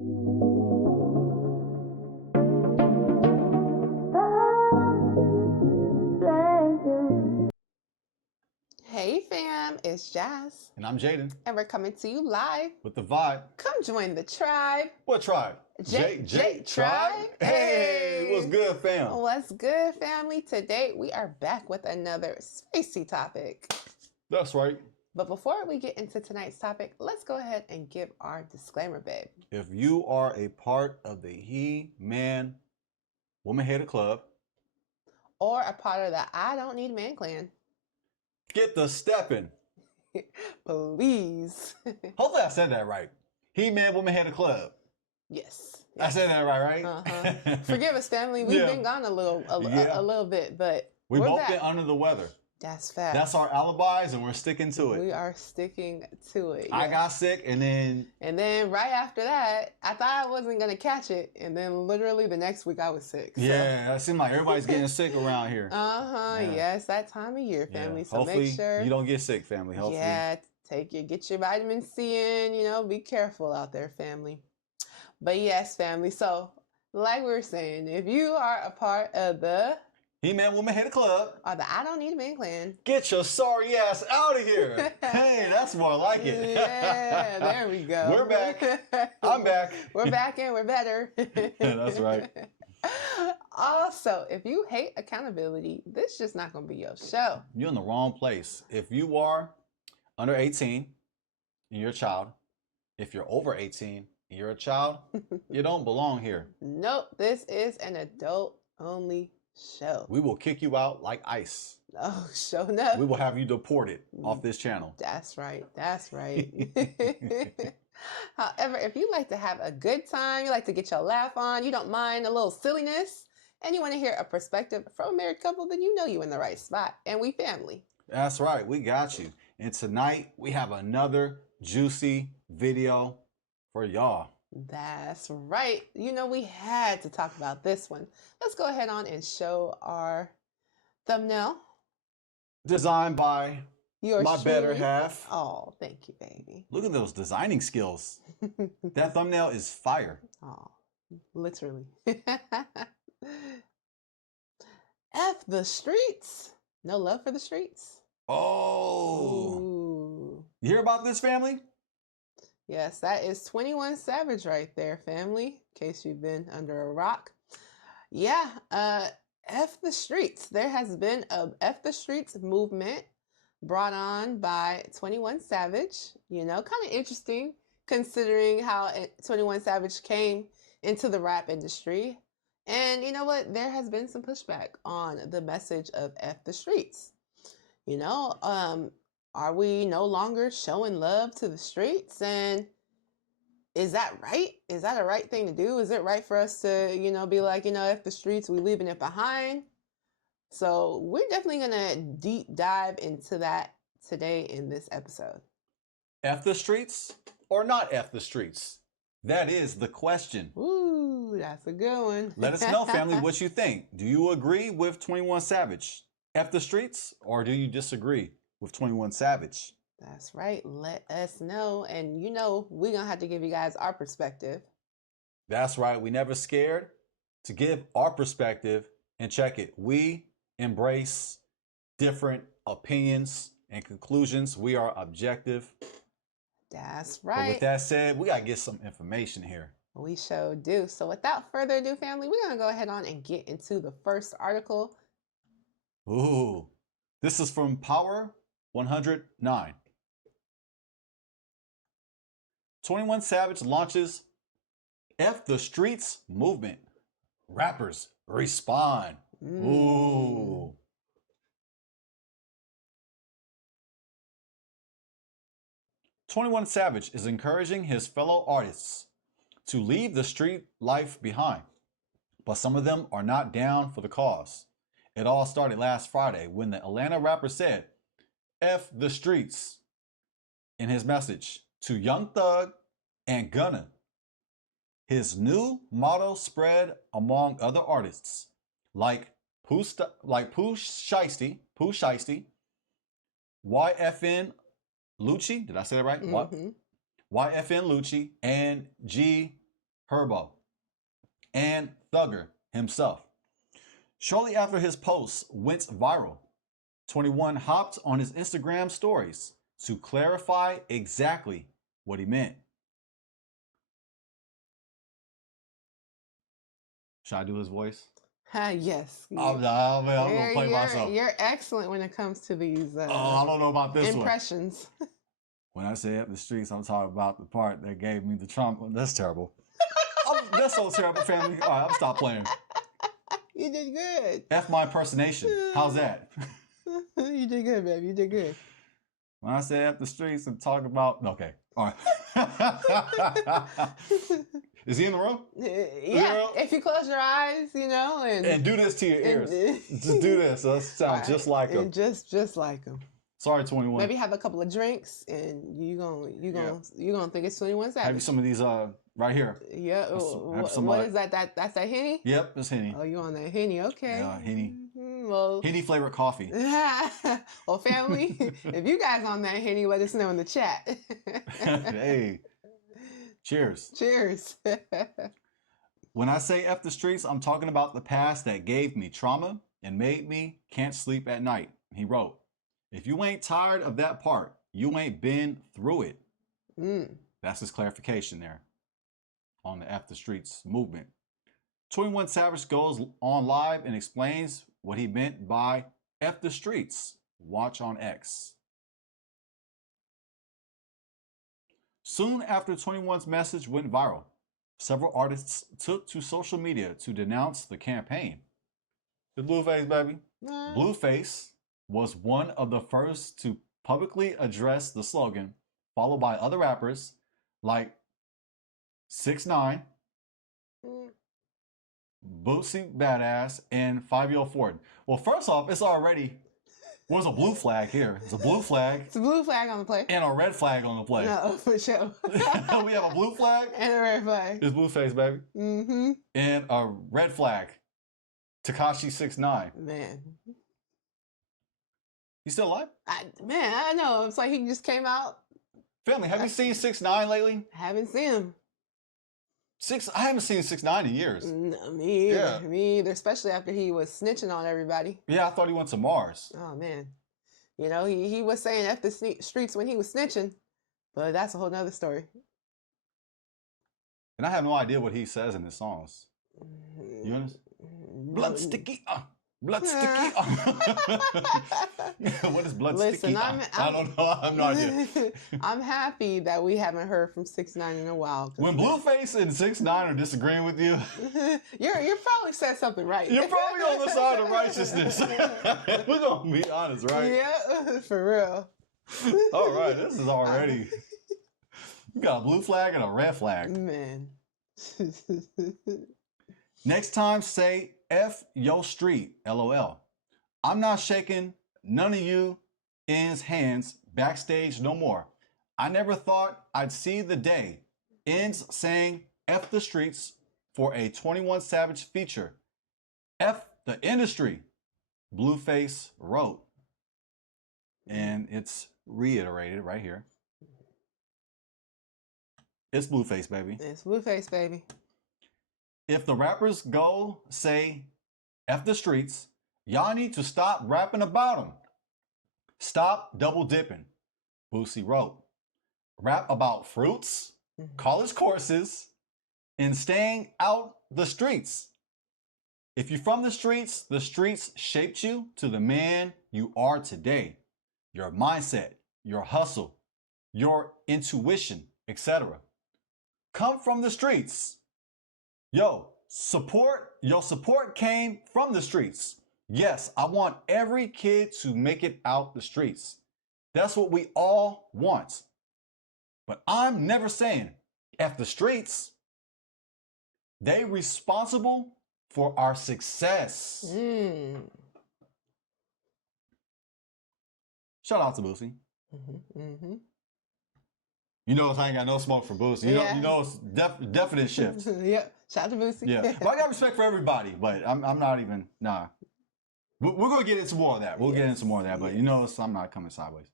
Hey fam, it's Jazz. And I'm Jaden. And we're coming to you live with the vibe. Come join the tribe. What tribe? J Tribe. Hey, what's good, fam? What's good, family? Today we are back with another spicy topic. That's right. But before we get into tonight's topic, let's go ahead and give our disclaimer, babe. If you are a part of the He Man Woman Hater Club, or a part of the I Don't Need a Man clan, get the stepping. Please. Hopefully I said that right. He Man Woman Hater Club. Yes. I said that right? Uh-huh. Forgive us, family. We've been gone a little bit, but we've both back. been under the weather. That's fact. That's our alibis, and we're sticking to it. We are sticking to it. I got sick, and then right after that, I thought I wasn't gonna catch it, and then literally the next week I was sick. So. Yeah, it seems like everybody's getting sick around here. Yeah. Yes, that time of year, family. So hopefully make sure you don't get sick, family. Hopefully. Yeah, get your vitamin C in. Be careful out there, family. But yes, family. So like we were saying, if you are a part of the He-Man Woman Hater Club, or the I Don't Need a Man clan, get your sorry ass out of here. Hey, that's more like it. Yeah, there we go. We're back. I'm back. We're back and we're better. That's right. Also, if you hate accountability, this is just not going to be your show. You're in the wrong place. If you are under 18 and you're a child, if you're over 18 and you're a child, you don't belong here. Nope, this is an adult-only show. We will kick you out like ice. Oh, show enough. We will have you deported off this channel. That's right. That's right. However, if you like to have a good time, you like to get your laugh on, you don't mind a little silliness, and you want to hear a perspective from a married couple, then you know you're in the right spot. And we family. That's right. We got you. And tonight we have another juicy video for y'all. That's right. We had to talk about this one. Let's go ahead on and show our thumbnail. Designed by my better truly. half. Oh, thank you, baby. Look at those designing skills. That thumbnail is fire. Oh, literally. F the streets. No love for the streets. Oh. Ooh. You hear about this, family? Yes, that is 21 Savage right there, family. In case you've been under a rock. Yeah, F the streets. There has been a F the streets movement brought on by 21 Savage. Kind of interesting considering how 21 Savage came into the rap industry. And you know what? There has been some pushback on the message of F the streets. Are we no longer showing love to the streets? And is that right? Is that a right thing to do? Is it right for us to, be like, F the streets, we leaving it behind? So we're definitely going to deep dive into that today in this episode. F the streets or not F the streets? That is the question. Ooh, that's a good one. Let us know, family, what you think. Do you agree with 21 Savage? F the streets, or do you disagree with 21 Savage? That's right. Let us know. And we're going to have to give you guys our perspective. That's right. We never scared to give our perspective and check it. We embrace different opinions and conclusions. We are objective. That's right. But with that said, we got to get some information here. We sure do. So without further ado, family, we're going to go ahead on and get into the first article. Ooh, this is from Power 109. 21 Savage launches F the Streets movement. Rappers respond. Ooh. "21 Savage is encouraging his fellow artists to leave the street life behind, but some of them are not down for the cause. It all started last Friday when the Atlanta rapper said, F the streets, in his message to Young Thug and Gunna. His new motto spread among other artists like Pooh Shiesty, YFN Lucci, did I say that right? Mm-hmm. YFN Lucci and G Herbo, and Thugger himself. Shortly after his posts went viral, 21 hopped on his Instagram stories to clarify exactly what he meant. Should I do his voice? Yes. I'm gonna play myself. You're excellent when it comes to these I don't know about this impressions. one. When I say up the streets, I'm talking about the part that gave me the trauma. That's terrible. That's so terrible, family. All right, I'm stop playing. You did good. F my impersonation. How's that? You did good, baby. You did good. When I say up the streets, I'm talking about. Okay. All right. Is he in the room? Yeah. If you close your eyes, and do this to your ears. Just do this. So that sounds just like him. And just like him. Sorry, 21. Maybe have a couple of drinks, and you gonna think it's 21 Savage. Have some of these right here. Yeah. What is that? That's that Henny? Yep, it's Henny. Oh, you on that Henny? Okay. Yeah, Henny. Well, Henny flavored coffee. Well, family, if you guys on that Henny, let us know in the chat. Hey. Cheers. Cheers. When I say F the streets, I'm talking about the past that gave me trauma and made me can't sleep at night. He wrote, if you ain't tired of that part, you ain't been through it. That's his clarification there on the F the streets movement. 21 Savage goes on live and explains what he meant by F the streets. Watch on X. Soon after 21's message went viral, several artists took to social media to denounce the campaign. The Blueface, baby. Blueface was one of the first to publicly address the slogan, followed by other rappers like 6ix9ine, Boosie Badass, and Fivio Foreign. Well, first off, it's already... There's a blue flag here. It's a blue flag. It's a blue flag on the play. And a red flag on the play. No, for sure. We have a blue flag. And a red flag. It's Blueface, baby. Mm-hmm. And a red flag. Tekashi 6ix9ine. Man. He's still alive? I know. It's like he just came out. Family, have you seen 6ix9ine lately? Haven't seen him. I haven't seen 6ix9ine in years. No, me either. Yeah. Me either, especially after he was snitching on everybody. Yeah, I thought he went to Mars. Oh, man. He was saying F the streets when he was snitching, but that's a whole nother story. And I have no idea what he says in his songs. You understand? Blood sticky. Blood sticky. What is blood sticky? I don't know. I have no idea. I'm happy that we haven't heard from 6ix9ine in a while. When Blueface and 6ix9ine are disagreeing with you, you probably said something right. You're probably on the side of righteousness. We're gonna be honest, right? Yeah, for real. All right, this is already. You got a blue flag and a red flag. Man. Next time, say F yo street, LOL. I'm not shaking none of you ends hands backstage no more. I never thought I'd see the day ends saying F the streets for a 21 Savage feature. F the industry, Blueface wrote. And it's reiterated right here. It's Blueface, baby. It's Blueface, baby. If the rappers go say F the streets, y'all need to stop rapping about them. Stop double dipping, Boosie wrote. Rap about fruits, college courses, and staying out the streets. If you're from the streets shaped you to the man you are today. Your mindset, your hustle, your intuition, etc. Come from the streets. Your support came from the streets. Yes, I want every kid to make it out the streets. That's what we all want. But I'm never saying F the streets. They responsible for our success. Shout out to Boosie. You know I ain't got no smoke for Boosie. You know it's definite shift. Yep. Shout out to Boosie. Yeah. But I got respect for everybody, but I'm not even, nah. We're going to get into more of that. We'll get into more of that, but you know I'm not coming sideways.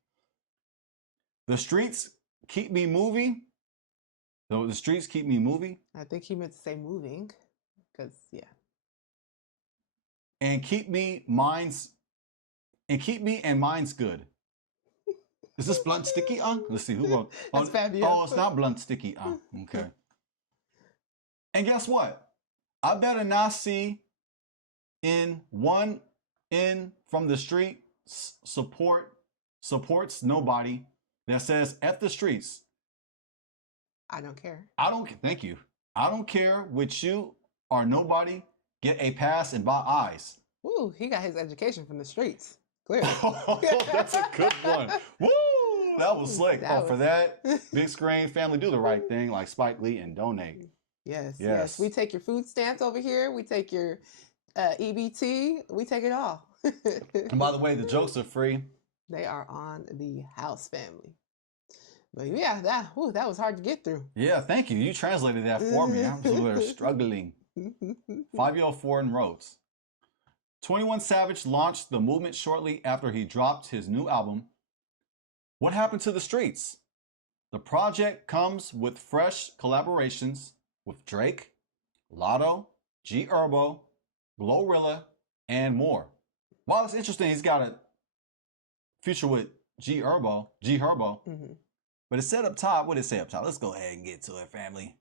The streets keep me moving The streets keep me moving. I think he meant to say moving, because yeah. And keep me and mine's good. Is this blunt sticky? Let's see who wrote. That's Fivio. Oh, it's not blunt sticky. Okay. And guess what? I better not see in one in from the street supports nobody that says F the streets. I don't care. Thank you. I don't care which you or nobody get a pass and buy eyes. Ooh, he got his education from the streets. Clearly. That's a good one. Woo! That was slick. For that, big screen family, do the right thing like Spike Lee and donate. Yes. We take your food stamps over here. We take your EBT. We take it all. And by the way, the jokes are free. They are on the house, family. But yeah, that was hard to get through. Yeah, thank you. You translated that for me. I'm sort of struggling. Fivio Foreign wrote, 21 Savage launched the movement shortly after he dropped his new album, What Happened to the Streets? The project comes with fresh collaborations with Drake, Lotto, G Herbo, Glorilla, and more. While it's interesting, he's got a feature with G Herbo. But it said up top, what did it say up top? Let's go ahead and get to it, family.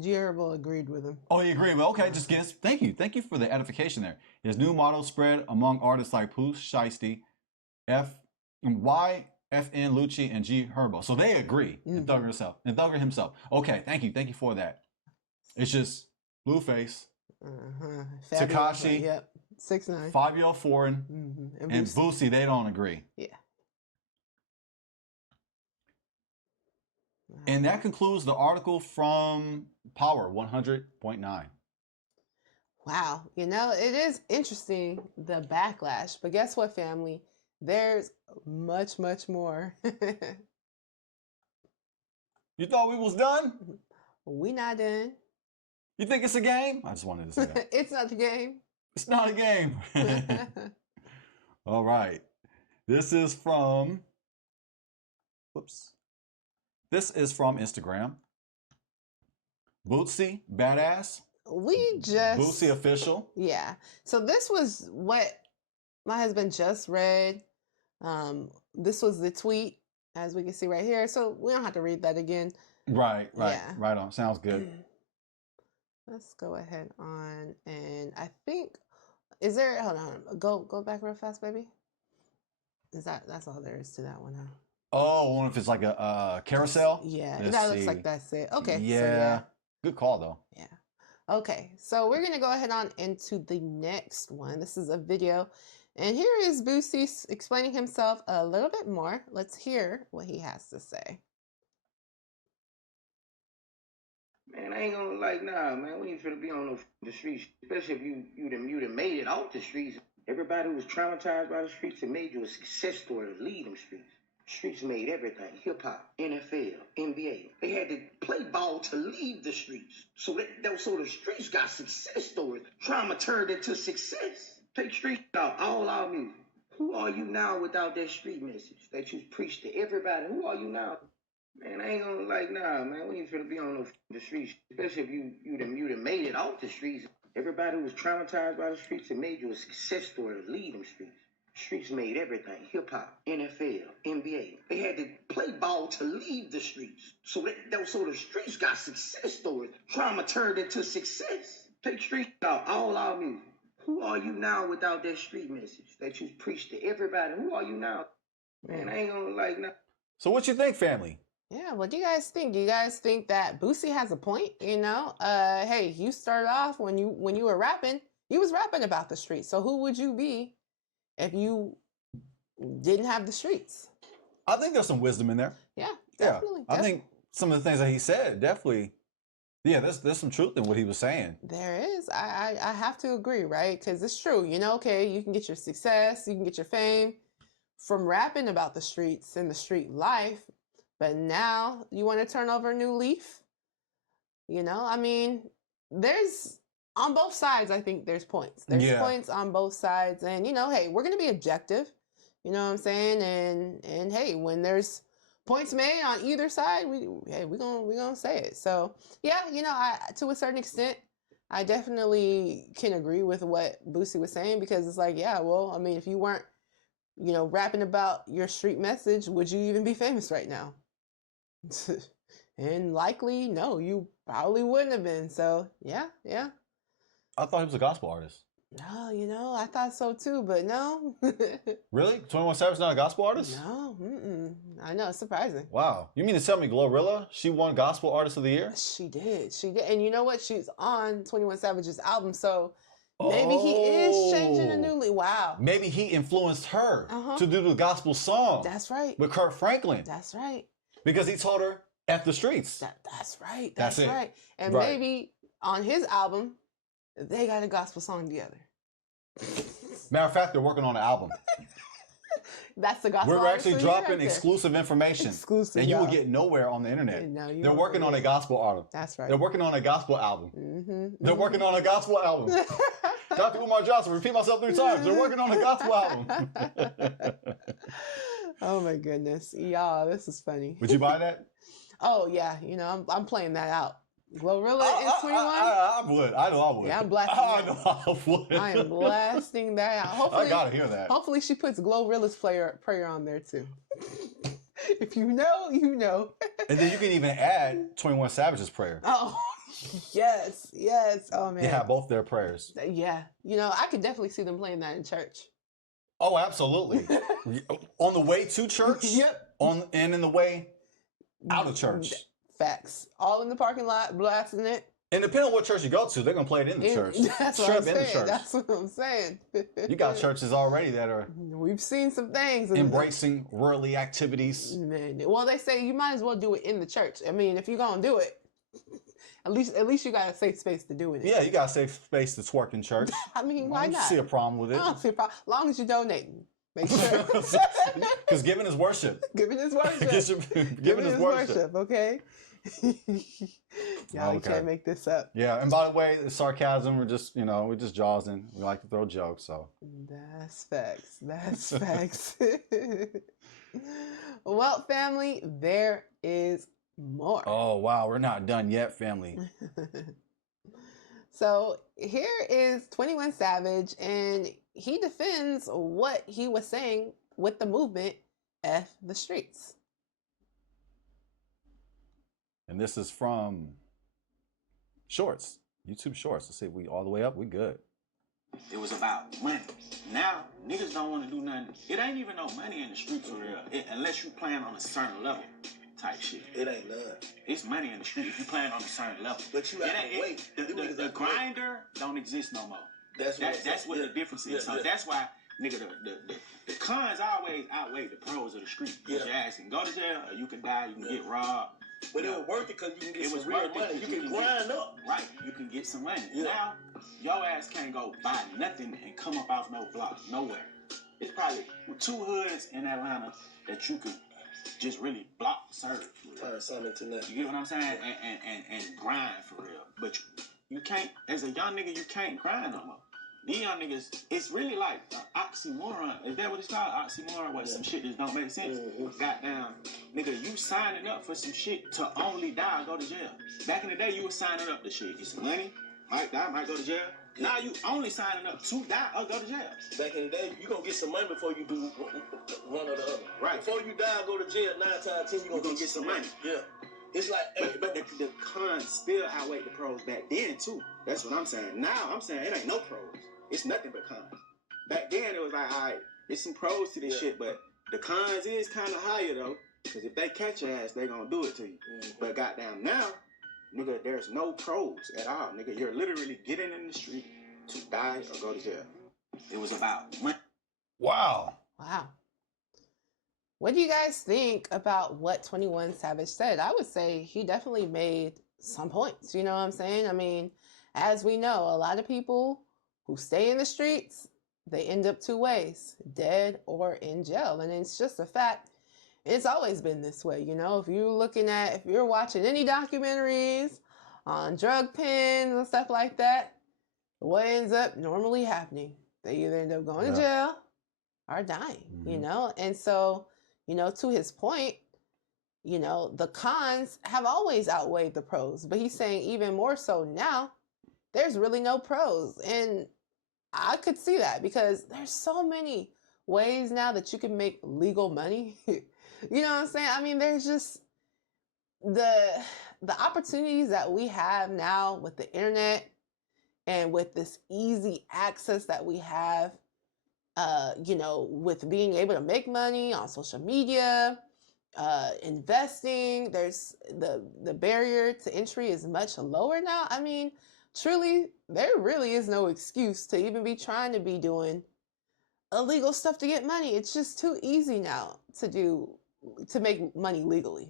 G Herbo agreed with him. Oh, he agreed with okay, just guess. Thank you for the edification there. His new motto spread among artists like Pooh Shiesty, YFN Lucci, and G Herbo. So they agree. And Thugger himself. Okay, thank you for that. It's just Blueface, Tekashi, yep, 6ix9ine, Fivio Foreign, and Boosie. They don't agree. Yeah. And that concludes the article from Power 100.9. Wow. You know, it is interesting, the backlash. But guess what, family? There's much, much more. You thought we was done? We not done. You think it's a game? I just wanted to say that. It's not the game. It's not a game. All right. This is from... Whoops. This is from Instagram. Boosie, badass. Boosie official. Yeah. So this was what my husband just read. This was the tweet, as we can see right here. So we don't have to read that again. Right. Yeah. Right on. Sounds good. Let's go ahead on, and I think, is there, hold on, go back real fast, baby. That's all there is to that one, huh? Oh, I wonder if it's like a carousel? Yeah, that looks like that's it. Okay. Yeah. So yeah. Good call, though. Yeah. Okay, so we're going to go ahead on into the next one. This is a video, and here is Boosie explaining himself a little bit more. Let's hear what he has to say. Man, I ain't gonna nah, man, we ain't finna be on the streets, especially if you done made it off the streets. Everybody who was traumatized by the streets and made you a success story to lead them streets. Streets made everything. Hip-hop, NFL, NBA. They had to play ball to leave the streets. So the streets got success stories. Trauma turned into success. Take street out, all our music. Who are you now without that street message that you preach to everybody? Who are you now? Man, I ain't gonna nah, man, we ain't finna be on the streets, especially if you done made it off the streets. Everybody who was traumatized by the streets and made you a success story to lead them streets. Streets made everything. Hip-hop, NFL, NBA. They had to play ball to leave the streets. So the streets got success stories. Trauma turned into success. Take street out, all our music. Who are you now without that street message that you preach to everybody? Who are you now? Man, I ain't gonna nah. So what you think, family? Yeah, what do you guys think? Do you guys think that Boosie has a point? You know, hey, you started off when you were rapping, you was rapping about the streets. So who would you be if you didn't have the streets? I think there's some wisdom in there. Yeah, definitely. I think some of the things that he said, definitely, yeah, there's some truth in what he was saying. There is. I have to agree, right? Because it's true. You know, okay, you can get your success, you can get your fame from rapping about the streets and the street life, but now you want to turn over a new leaf? You know, I mean, there's, on both sides, I think there's points. There's points on both sides. And, you know, hey, we're going to be objective. You know what I'm saying? And hey, when there's points made on either side. We're gonna say it. So yeah, to a certain extent, I definitely can agree with what Boosie was saying, because it's like, yeah, well, I mean, if you weren't, rapping about your street message, would you even be famous right now? And likely, no, you probably wouldn't have been. So yeah. I thought he was a gospel artist. No, I thought so too, but no. Really? 21 Savage not a gospel artist? No, I know, it's surprising. Wow. You mean to tell me Glorilla, she won Gospel Artist of the Year? She did. And you know what? She's on 21 Savage's album, so maybe he is changing a new lead. Wow. Maybe he influenced her to do the gospel song. That's right. With Kurt Franklin. That's right. Because he told her, F the streets. That's right. That's it. Right. And maybe on his album, they got a gospel song together. Matter of fact, they're working on an album. That's the gospel. We're actually dropping exclusive information. Exclusive. And you will get nowhere on the internet. No, they're working on a gospel album. That's right. They're working on a gospel album. They're working on a gospel album. Dr. Umar Johnson, repeat myself 3 times. They're working on a gospel album. Oh my goodness. Y'all, this is funny. Would you buy that? Oh yeah, I'm playing that out. Glorilla is 21. I would. I know I would. Yeah, I'm blasting. I know I would. I am blasting that out. Hopefully, I gotta hear that. Hopefully, she puts Glorilla's prayer on there too. If you know, you know. And then you can even add 21 Savage's prayer. Oh, yes. Oh man. They have both their prayers. Yeah, I could definitely see them playing that in church. Oh, absolutely. On the way to church. Yep. And in the way out of church. Facts. All in the parking lot, blasting it. And depending on what church you go to, they're going to play it in the church. That's what I'm saying. That's what I'm saying. You got churches already that are... We've seen some things. Embracing worldly activities. Man. Well, they say you might as well do it in the church. I mean, if you're going to do it, at least you got a safe space to do it in. Yeah, you got a safe space to twerk in church. I mean, why not? I don't see a problem with it. I don't see a problem. As long as you're donating. Make sure. Because giving is worship. Giving is worship. Giving is worship. Okay? Y'all can't make this up. Yeah, and by the way, the sarcasm, we're just jawsing. We like to throw jokes, so. That's facts. Well, family, there is more. Oh, wow, we're not done yet, family. So here is 21 Savage, and he defends what he was saying with the movement F the Streets. And this is from Shorts, YouTube Shorts. Let's see, we all the way up, we good. It was about money. Now, niggas don't want to do nothing. It ain't even no money in the streets for real, unless you playing on a certain level type shit. It ain't none. It's money in the street if you playing on a certain level. But you have to wait. The grinder don't exist no more. That's what the difference is. Yeah, so that's why, nigga, the cons always outweigh the pros of the street. Because your ass can go to jail, or you can die, you can get robbed. But it was worth it because you can get some real money. You can grind up. Right. You can get some money. Yeah. Now, your ass can't go buy nothing and come up off no block, nowhere. It's probably 2 hoods in Atlanta that you could just really block serve. Find something to that. You get what I'm saying? And grind for real. But you can't, as a young nigga, you can't grind no more. These young niggas, it's really like an oxymoron. Is that what it's called? Oxymoron? What, some shit that don't make sense? Goddamn, nigga, you signing up for some shit to only die or go to jail. Back in the day, you were signing up to shit. Get some money, might die, might go to jail. Now you only signing up to die or go to jail. Back in the day, you gonna get some money before you do one or the other. Right. Before you die or go to jail, 9 times out of 10, you gonna get some money. Yeah. It's like, but the cons still outweigh the pros back then too. That's what I'm saying. Now I'm saying it ain't no pros. It's nothing but cons. Back then it was like, all right, there's some pros to this shit, but the cons is kind of higher though, because if they catch your ass, they gonna do it to you. But goddamn now, nigga, there's no pros at all, nigga. You're literally getting in the street to die or go to jail. It was about money. Wow. What do you guys think about what 21 Savage said? I would say he definitely made some points. You know what I'm saying? I mean, as we know, a lot of people who stay in the streets, they end up 2 ways, dead or in jail. And it's just a fact. It's always been this way. If you're watching any documentaries on drug pens and stuff like that, what ends up normally happening? They either end up going to jail or dying, And so, to his point, you know, the cons have always outweighed the pros. But he's saying even more so now, there's really no pros. And I could see that because there's so many ways now that you can make legal money. You know what I'm saying? I mean, there's just the opportunities that we have now with the internet and with this easy access that we have, you know, with being able to make money on social media, investing. There's the barrier to entry is much lower now. I mean, truly, there really is no excuse to even be trying to be doing illegal stuff to get money. It's just too easy now to make money legally.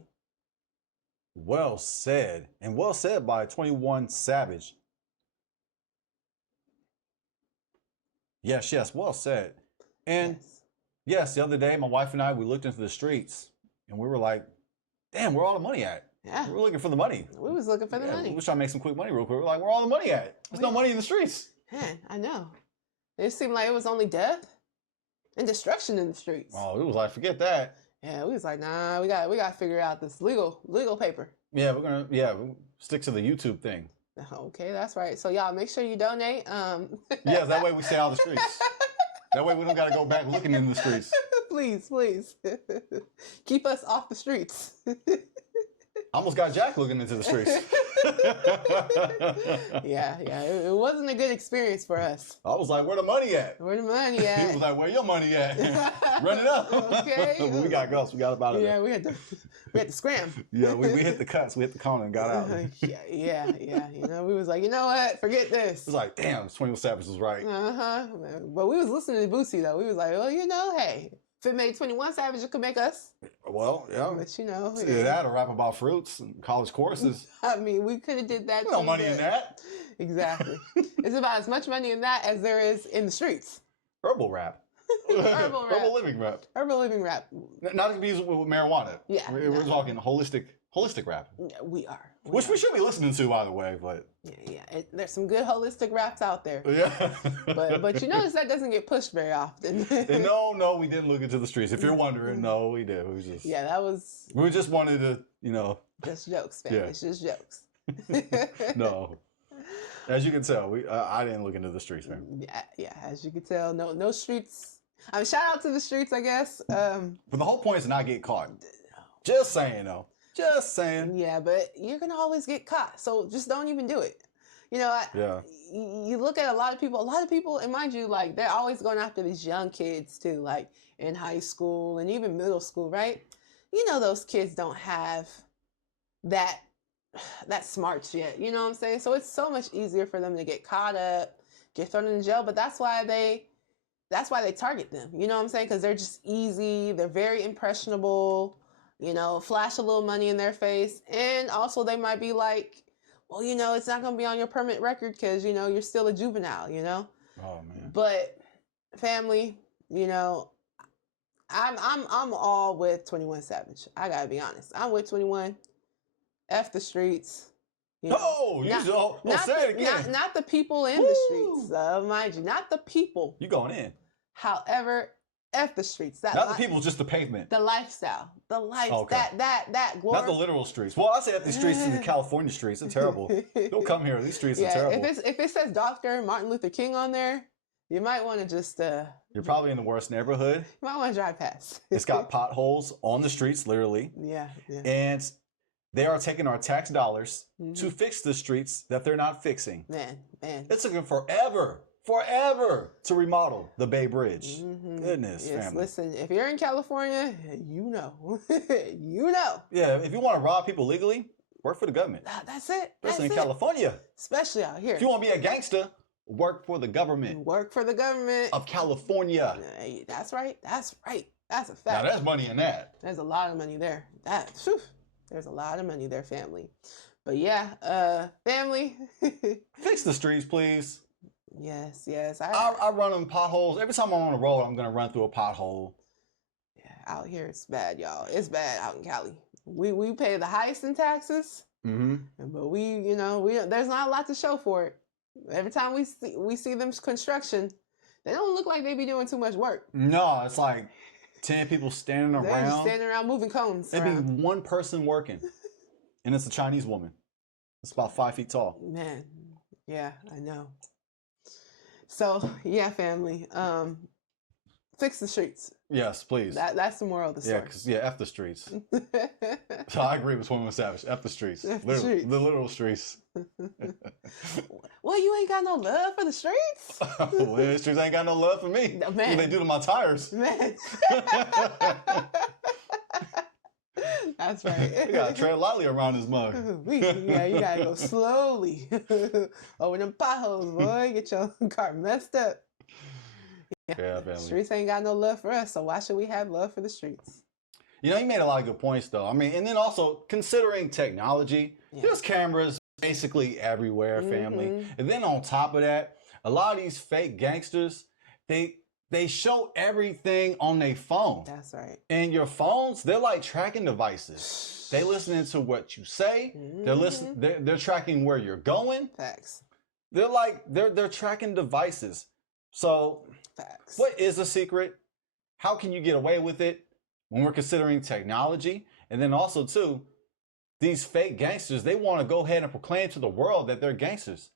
Well said, and well said by 21 Savage. Yes, well said. And yes, the other day, my wife and I, we looked into the streets, and we were like, damn, where all the money at? Yeah. We're looking for the money. We was looking for the money. We was trying to make some quick money real quick. We're like, where all the money at? There's no money in the streets. Man, I know. It seemed like it was only death and destruction in the streets. Oh, it was like, forget that. Yeah, we was like, nah, we got to figure out this legal paper. Yeah, we'll stick to the YouTube thing. Okay, that's right. So y'all make sure you donate. Yeah, that way we stay out of the streets. That way we don't got to go back looking in the streets. Please. Keep us off the streets. I almost got Jack looking into the streets. Yeah. It wasn't a good experience for us. I was like, where the money at? Where the money at? He was like, where your money at? Run it up. Okay. But we got Gus. We got about it. Yeah, we had to scram. Yeah, we hit the cuts. We hit the corner and got out. Yeah. You know, we was like, you know what? Forget this. It was like, damn, 21 Savage was right. But we was listening to Boosie though. We was like, well, you know, hey, if it made 21 Savage, it could make us. Well, yeah. But you know, either that or rap about fruits and college courses. I mean, we could have did that. No money in that. Exactly. It's about as much money in that as there is in the streets. Herbal rap. Herbal living rap. Herbal living rap. Not to be used with marijuana. Yeah. We're talking holistic rap. We are. Which we should be listening to, by the way, but... Yeah. There's some good holistic raps out there. Yeah. but you notice that doesn't get pushed very often. And no, we didn't look into the streets. If you're wondering, no, we did. We was just... Yeah, that was... We just wanted to, you know... Just jokes, fam. Yeah. It's just jokes. No. As you can tell, I didn't look into the streets, man. Yeah, as you can tell, no streets. I mean, shout out to the streets, I guess. But the whole point is to not get caught. Just saying, though. Just saying. Yeah, but you're going to always get caught. So just don't even do it. You know, you look at a lot of people, and mind you, like, they're always going after these young kids, too, like, in high school and even middle school, right? You know, those kids don't have that smarts yet. You know what I'm saying? So it's so much easier for them to get caught up, get thrown in jail, but that's why they target them. You know what I'm saying? Because they're just easy. They're very impressionable. You know, flash a little money in their face. And also they might be like, well, you know, it's not going to be on your permanent record because, you know, you're still a juvenile, you know? Oh, man. But family, you know, I'm all with 21 Savage. I got to be honest. I'm with 21. F the streets. You know, say it again. Not the people in the streets, mind you. Not the people. You going in. However, F the streets. Not the people, just the pavement. The lifestyle. The life. Okay. That glory. Not the literal streets. Well, I say the streets in the California streets. They're terrible. Don't come here. These streets are terrible. If it says Dr. Martin Luther King on there, you might want to just... You're probably in the worst neighborhood. You might want to drive past. It's got potholes on the streets, literally. Yeah. And they are taking our tax dollars to fix the streets that they're not fixing. Man. It's taking forever to remodel the Bay Bridge. Goodness, yes, family. Listen, if you're in California, you know. You know. Yeah, if you want to rob people legally, work for the government. That's it. Especially in California. Especially out here. If you want to be a gangster, work for the government. Work for the government. Of California. That's right. That's a fact. Now, there's money in that. There's a lot of money there. There's a lot of money there, family. But yeah, family. Fix the streets, please. Yes. I run on potholes. Every time I'm on the road, I'm going to run through a pothole. Yeah, out here it's bad, y'all. It's bad out in Cali. We pay the highest in taxes, but there's not a lot to show for it. Every time we see them construction, they don't look like they be doing too much work. No, it's like 10 people standing They're just around. standing around moving cones It'd be around. one person working, and it's a Chinese woman. It's about 5 feet tall. Man, yeah, I know. So yeah, family, fix the streets. Yes, please. That's the moral of the story. F the streets. So I agree with 21 Savage. F the streets. F the streets. The literal streets. Well, you ain't got no love for the streets. Well, the streets ain't got no love for me. No, What man. they do to my tires. Man. That's right. You gotta tread lightly around this mug. Yeah, you gotta go slowly over them potholes, boy. Get your car messed up. Yeah, family. Streets ain't got no love for us, so why should we have love for the streets? You know, you made a lot of good points, though. I mean, and then also considering technology, there's cameras basically everywhere, family. And then on top of that, a lot of these fake gangsters, they show everything on their phone. That's right. And your phones, they're like tracking devices. They listening to what you say. They're tracking where you're going. Facts. They're tracking devices. So, facts. What is the secret? How can you get away with it when we're considering technology? And then also too, these fake gangsters, they want to go ahead and proclaim to the world that they're gangsters.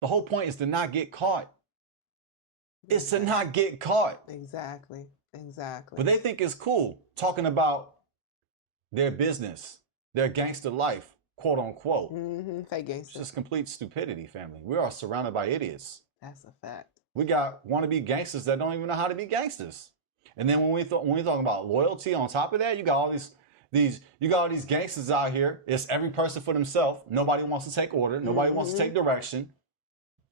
The whole point is to not get caught. It's to not get caught. Exactly. But they think it's cool talking about their business, their gangster life, quote unquote. Fake gangster. It's just complete stupidity, family. We are surrounded by idiots. That's a fact. We got wannabe gangsters that don't even know how to be gangsters. And then when we talk about loyalty on top of that, you got all these gangsters out here. It's every person for themselves. Nobody wants to take order. Nobody wants to take direction.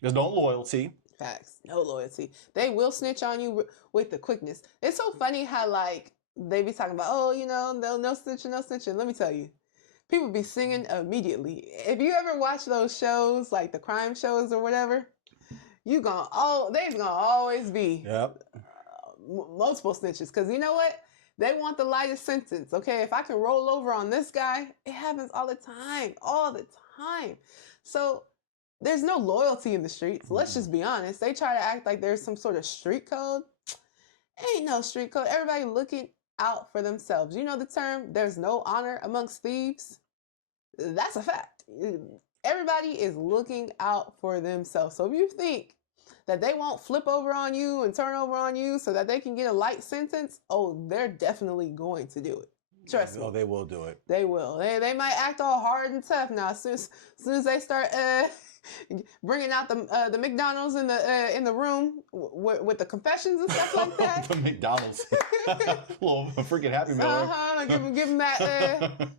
There's no loyalty. Facts. No loyalty. They will snitch on you with the quickness. It's so funny how like they be talking about, oh, you know, no snitching, no snitching. Let me tell you, people be singing immediately. If you ever watch those shows, like the crime shows or whatever, there's gonna always be multiple snitches. Because you know what? They want the lightest sentence. Okay, if I can roll over on this guy, it happens all the time. So there's no loyalty in the streets. Let's just be honest. They try to act like there's some sort of street code. Ain't no street code. Everybody looking out for themselves. You know the term, there's no honor amongst thieves? That's a fact. Everybody is looking out for themselves. So if you think that they won't flip over on you and turn over on you so that they can get a light sentence, oh, they're definitely going to do it. Trust me. Oh, they will do it. They will. They might act all hard and tough now. As soon as they start bringing out the McDonald's in the room with the confessions and stuff like that. The McDonald's, little freaking Happy Meal. Give them that,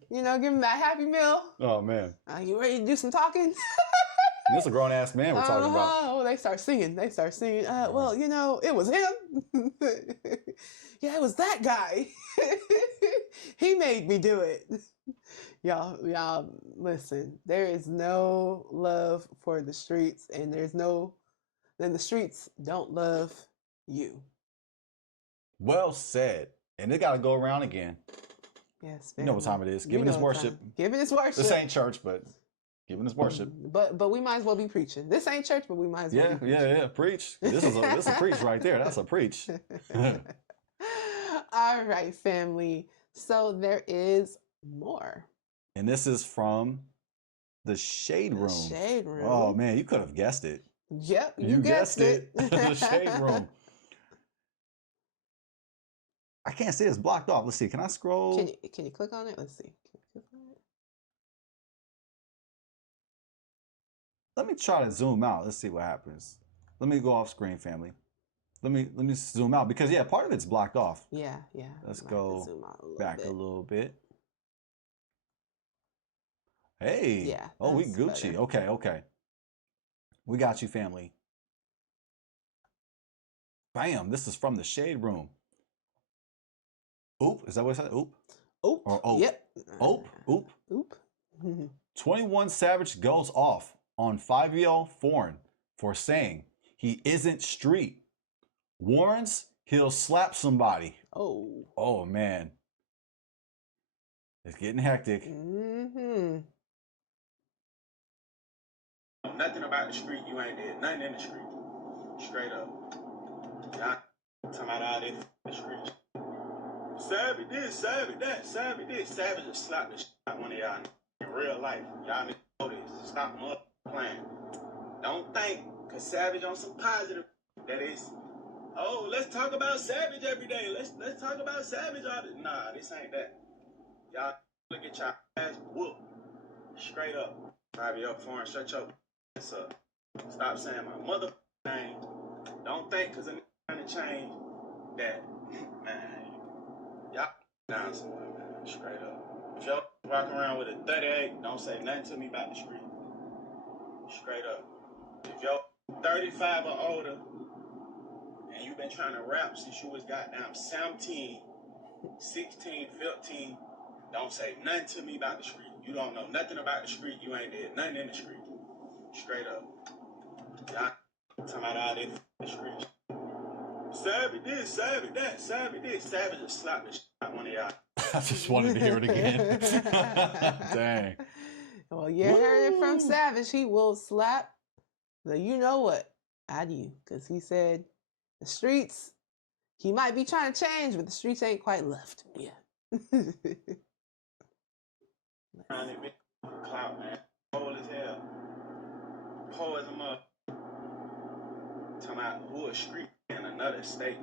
give them that Happy Meal. Oh man. You ready to do some talking? This is a grown ass man we're talking about. Oh, they start singing. Well, you know, it was him. Yeah, it was that guy. He made me do it. Y'all, listen. There is no love for the streets, and then the streets don't love you. Well said. And they got to go around again. Yes, you know what time it is. Giving us worship. Giving us worship. This ain't church, but giving us worship. But we might as well be preaching. This ain't church, but we might as well be preaching. Yeah. Preach. This is a preach right there. That's a preach. All right, family. So there is more. And this is from the Shade Room. The Shade Room. Oh man, you could have guessed it. Yep, you guessed it. The Shade Room. I can't see, it's blocked off. Let's see. Can I scroll? Can you click on it? Let's see. Let me try to zoom out. Let's see what happens. Let me go off screen, family. Let me zoom out because part of it's blocked off. Yeah. Let's go back a little bit. Hey. Yeah. Oh, we Gucci. Better. Okay. We got you, family. Bam. This is from the Shade Room. Oop. Is that what it said? Oop. Oop. Or oop. Yep. Oop. Oop. 21 Savage goes off on Fivio Foreign for saying he isn't street. Warns he'll slap somebody. Oh man. It's getting hectic. Nothing about the street you ain't did. Nothing in the street. Straight up. Talking about all this the streets. Savage this, savage that, savage this. Savage will slap the shit out one of y'all in real life. Y'all need to know this. Stop mother playing. Don't think, cause Savage on some positive that is, oh, let's talk about Savage every day. Let's talk about Savage all this. Nah, this ain't that. Y'all look at y'all ass whoop. Straight up. Fivio Foreign, shut your ass up. Stop saying my mother name. Don't think cause I'm trying to change that. Man, y'all down somewhere, man. Straight up. If y'all walking around with a 38, don't say nothing to me about the street. Straight up. If you're 35 or older and you've been trying to rap since you was goddamn 17, 16, 15, don't say nothing to me about the street. You don't know nothing about the street. You ain't did nothing in the street. Straight up. Y'all talking about all this the streets. Savage this, savage that, savage this. Savage will slap the shit out one of y'all. I just wanted to hear it again. Dang. Well, you heard it from Savage. He will slap the you know what out of you. Because he said the streets, he might be trying to change, but the streets ain't quite left. Yeah. Trying to be clout, man. Poor as hell. Poor as a mother. Talking about who a street in another state.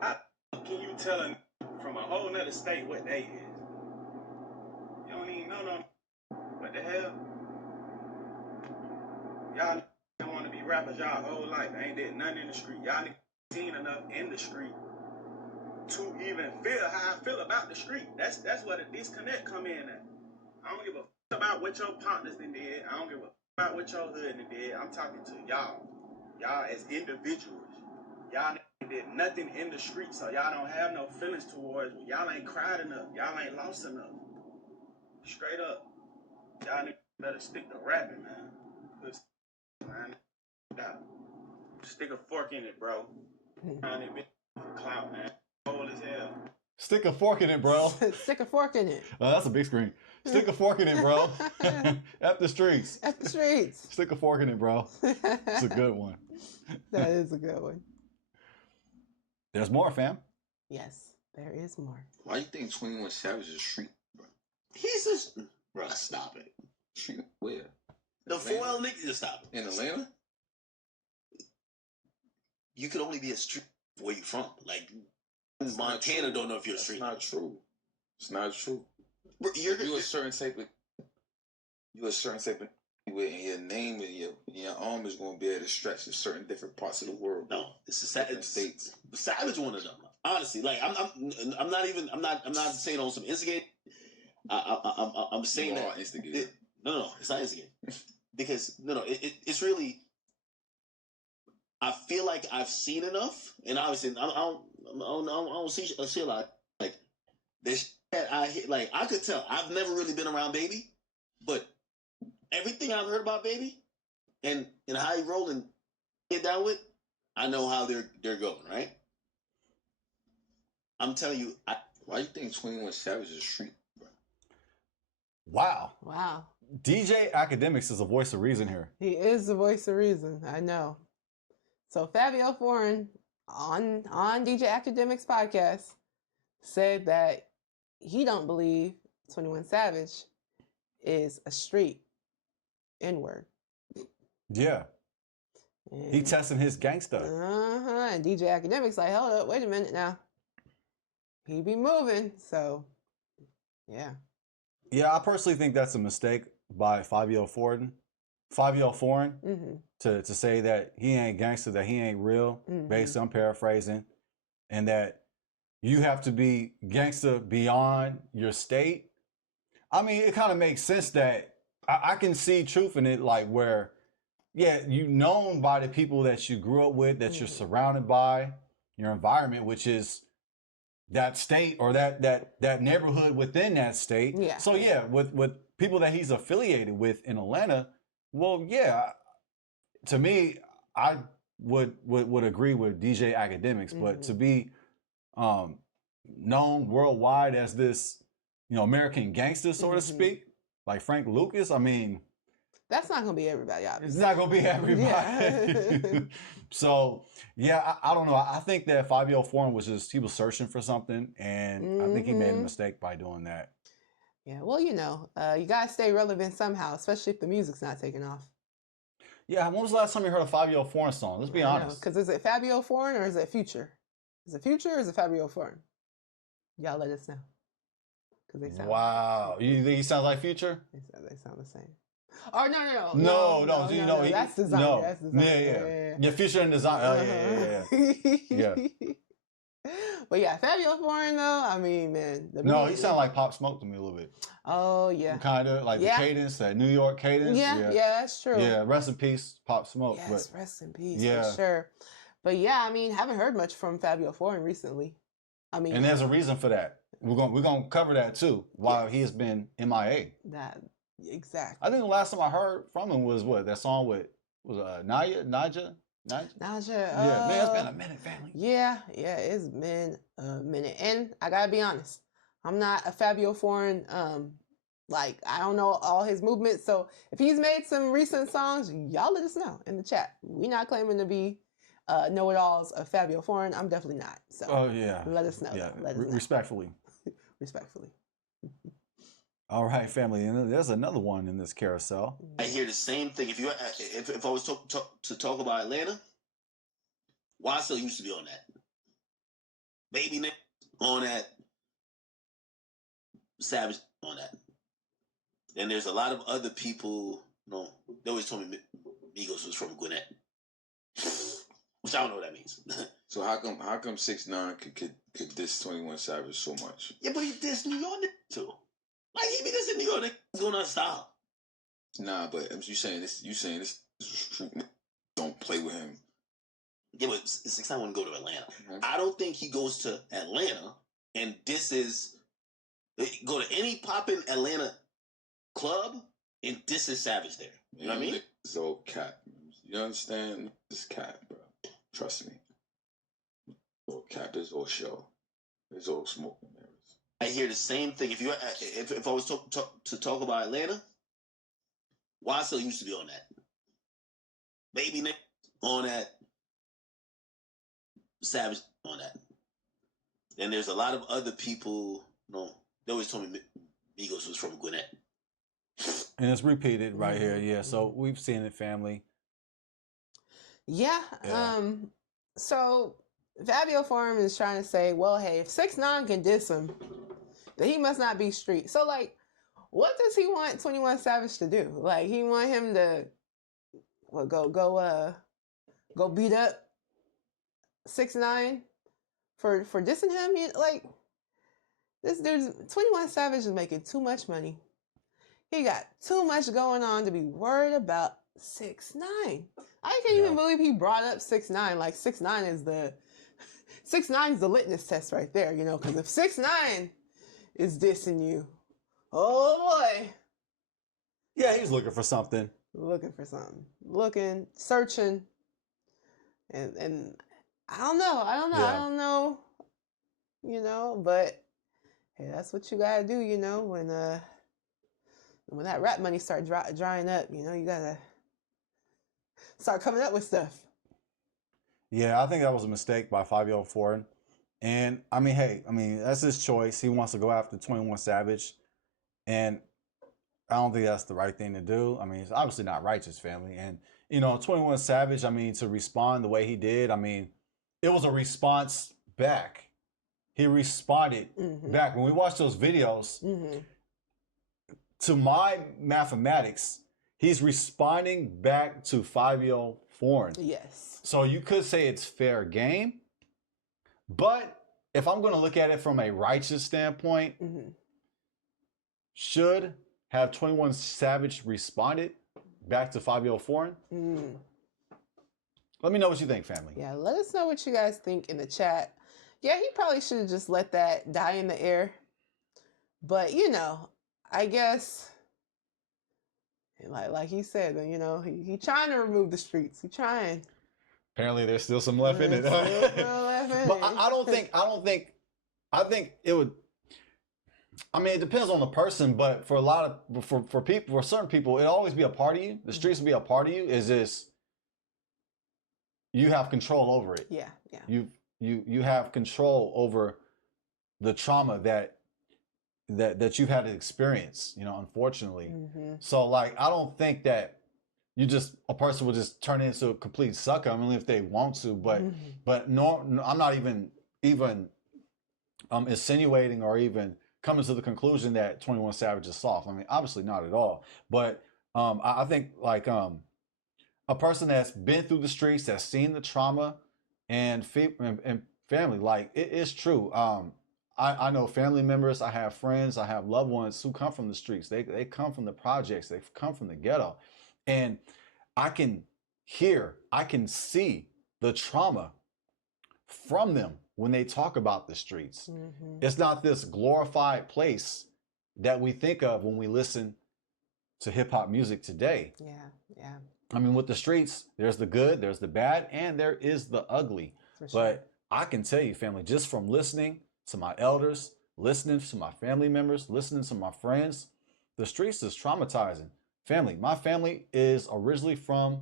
How can you tell a from a whole nother state what they is? You don't even know them. What the hell? Y'all don't want to be rappers y'all whole life. Ain't did nothing in the street. Y'all seen enough in the street to even feel how I feel about the street. That's where the disconnect come in at. I don't give a fuck about what your partners done did. I don't give a fuck about what your hood done did. I'm talking to y'all. Y'all as individuals. Y'all did nothing in the street, so y'all don't have no feelings towards me. Y'all ain't cried enough. Y'all ain't lost enough. Straight up. Y'all better stick to rapping, man. Cause, man, stick a fork in it, bro. Trying to be for clout, man. Old as hell. Stick a fork in it, bro. Stick a fork in it. Oh, that's a big screen. Stick a fork in it, bro. F the streets. F the streets. Stick a fork in it, bro. It's a good one. That is a good one. There's more, fam. Yes, there is more. Why you think 21 Savage is a street, bro? He's just, bro, stop it. Street where? The Atlanta? 4L nigga, just stop it. In Atlanta? You could only be a street where you from. Like, Montana don't know if you're a street. That's not true. It's not true. Bro, You a certain type of way, and your name and your arm is going to be able to stretch to certain different parts of the world. No, it's different states. Savage one of them. Honestly, like I'm not saying on some instigate. I'm saying You that are instigated. no, it's not instigate because it's really. I feel like I've seen enough, and obviously I don't see a lot like this. I could tell. I've never really been around Baby, but everything I've heard about Baby and how he roll and get down with, I know how they're going, right? I'm telling you, Why you think 21 Savage is a street, bro? Wow. Wow. DJ Akademiks is a voice of reason here. He is the voice of reason. I know. So Fivio Foreign on DJ Akademiks podcast said that he don't believe 21 Savage is a street N-word. Yeah. He testing his gangsta. And DJ Akademiks like, hold up, wait a minute now. He be moving, so yeah. Yeah, I personally think that's a mistake by Fivio Foreign. Mm-hmm. To say that he ain't gangster, that he ain't real, basically I'm paraphrasing, and that you have to be gangster beyond your state. I mean, it kind of makes sense that I can see truth in it, like where, yeah, you known by the people that you grew up with, that you're surrounded by, your environment, which is that state or that neighborhood within that state. Yeah. So yeah, with people that he's affiliated with in Atlanta, well, yeah, to me, I would agree with DJ Akademiks, but to be known worldwide as this, American gangster, so to speak, like Frank Lucas, I mean, That's not gonna be everybody, It's obviously. not gonna be everybody. Yeah. So yeah, I don't know. I think that Fivio Foreign was he was searching for something, and I think he made a Mhm. mistake by doing that. Yeah, well, you gotta stay relevant somehow, especially if the music's not taking off. Yeah, when was the last time you heard a Fivio Foreign song? Let's be honest. Because is it Fivio Foreign or is it Future? Is it Future or is it Fivio Foreign? Y'all let us know. Because they sound. Wow, you think he sounds like Future? They sound the same. Oh no! No, That's designer. no. That's designer. Yeah, Future and design. Oh, yeah. But yeah, Fivio Foreign though. I mean, man. No, he sounded like Pop Smoke to me a little bit. Oh yeah. Kind of like the cadence, that New York cadence. Yeah, that's true. Yeah, rest in peace, Pop Smoke. Yes, rest in peace. Yeah. For sure. But yeah, I mean, haven't heard much from Fivio Foreign recently. I mean, and there's a reason for that. We're gonna cover that too. While he has been MIA. That exactly. I think the last time I heard from him was that song with Naja. Yeah, man, it's been a minute, family. Yeah, it's been a minute, and I gotta be honest, I'm not a Fivio Foreign. Like I don't know all his movements, so if he's made some recent songs, y'all let us know in the chat. We not claiming to be know-it-alls of Fivio Foreign. I'm definitely not. So let us know. Yeah, let us know. Respectfully. All right, family. And there's another one in this carousel. I hear the same thing. If I was to talk about Atlanta, YSL used to be on that. Baby Nick on that. Savage on that. And there's a lot of other people. No, they always told me Migos was from Gwinnett, which I don't know what that means. So how come 6ix9ine could diss 21 Savage so much? Yeah, but he dissed New York too. Like he be dissing New York niggas going on style. Nah, but you saying this don't play with him. Yeah, but 6ix9ine wouldn't go to Atlanta. Mm-hmm. I don't think he goes to Atlanta and go to any poppin' Atlanta club and disses Savage there. You know what I mean? It's all cap. You understand? It's cap, bro. Trust me. All cap is all show. It's all smoke and mirrors. I hear the same thing. If I was to talk about Atlanta, YSL used to be on that. Baby Nick on that. Savage on that. And there's a lot of other people. No, they always told me Migos was from Gwinnett. And it's repeated right here. Yeah, so we've seen it, family. Yeah. So Fivio Foreign is trying to say, well, hey, if 6ix9ine can diss him, then he must not be street. So, like, what does he want 21 Savage to do? Like, he want him to go beat up 6ix9ine for dissing him? Like, this dude's 21 Savage is making too much money. He got too much going on to be worried about 6ix9ine. I can't even believe he brought up 6ix9ine. Like 6ix9ine is the litmus test right there, you know, because if 6ix9ine is dissing you, oh boy. Yeah, he's looking for something. Searching. And I don't know, you know, but hey, that's what you gotta do, you know, when that rap money start drying up, you know, you gotta start coming up with stuff. Yeah, I think that was a mistake by Fivio Foreign. And I mean, hey, that's his choice. He wants to go after 21 Savage. And I don't think that's the right thing to do. I mean, it's obviously not righteous, family. And, you know, 21 Savage, to respond the way he did, it was a response back. He responded back. When we watched those videos, to my mathematics, he's responding back to Fivio Foreign. Yes. So you could say it's fair game, but if I'm going to look at it from a righteous standpoint, should have 21 Savage responded back to Fivio Foreign? Let me know what you think, family. Yeah, let us know what you guys think in the chat. Yeah, he probably should have just let that die in the air. But, you know, I guess, like he said, you know, he trying to remove the streets. He trying. Apparently, there's still some left in it. But I think it would. I mean, it depends on the person, but for a lot of for people, for certain people, it'll always be a part of you. The streets will be a part of you. Is this you have control over it? Yeah, yeah. You have control over the trauma that you've had to experience. You know, unfortunately. So like, I don't think that a person will just turn into a complete sucker. I mean, if they want to, but no, I'm not even insinuating or even coming to the conclusion that 21 Savage is soft. I mean, obviously not at all. But I think like a person that's been through the streets, that's seen the trauma and family, like it is true. I know family members, I have friends, I have loved ones who come from the streets. They come from the projects, they come from the ghetto. And I can hear, I can see the trauma from them when they talk about the streets. It's not this glorified place that we think of when we listen to hip hop music today. Yeah, yeah. I mean, with the streets, there's the good, there's the bad, and there is the ugly. For sure. But I can tell you, family, just from listening to my elders, listening to my family members, listening to my friends, the streets is traumatizing. Family, my family is originally from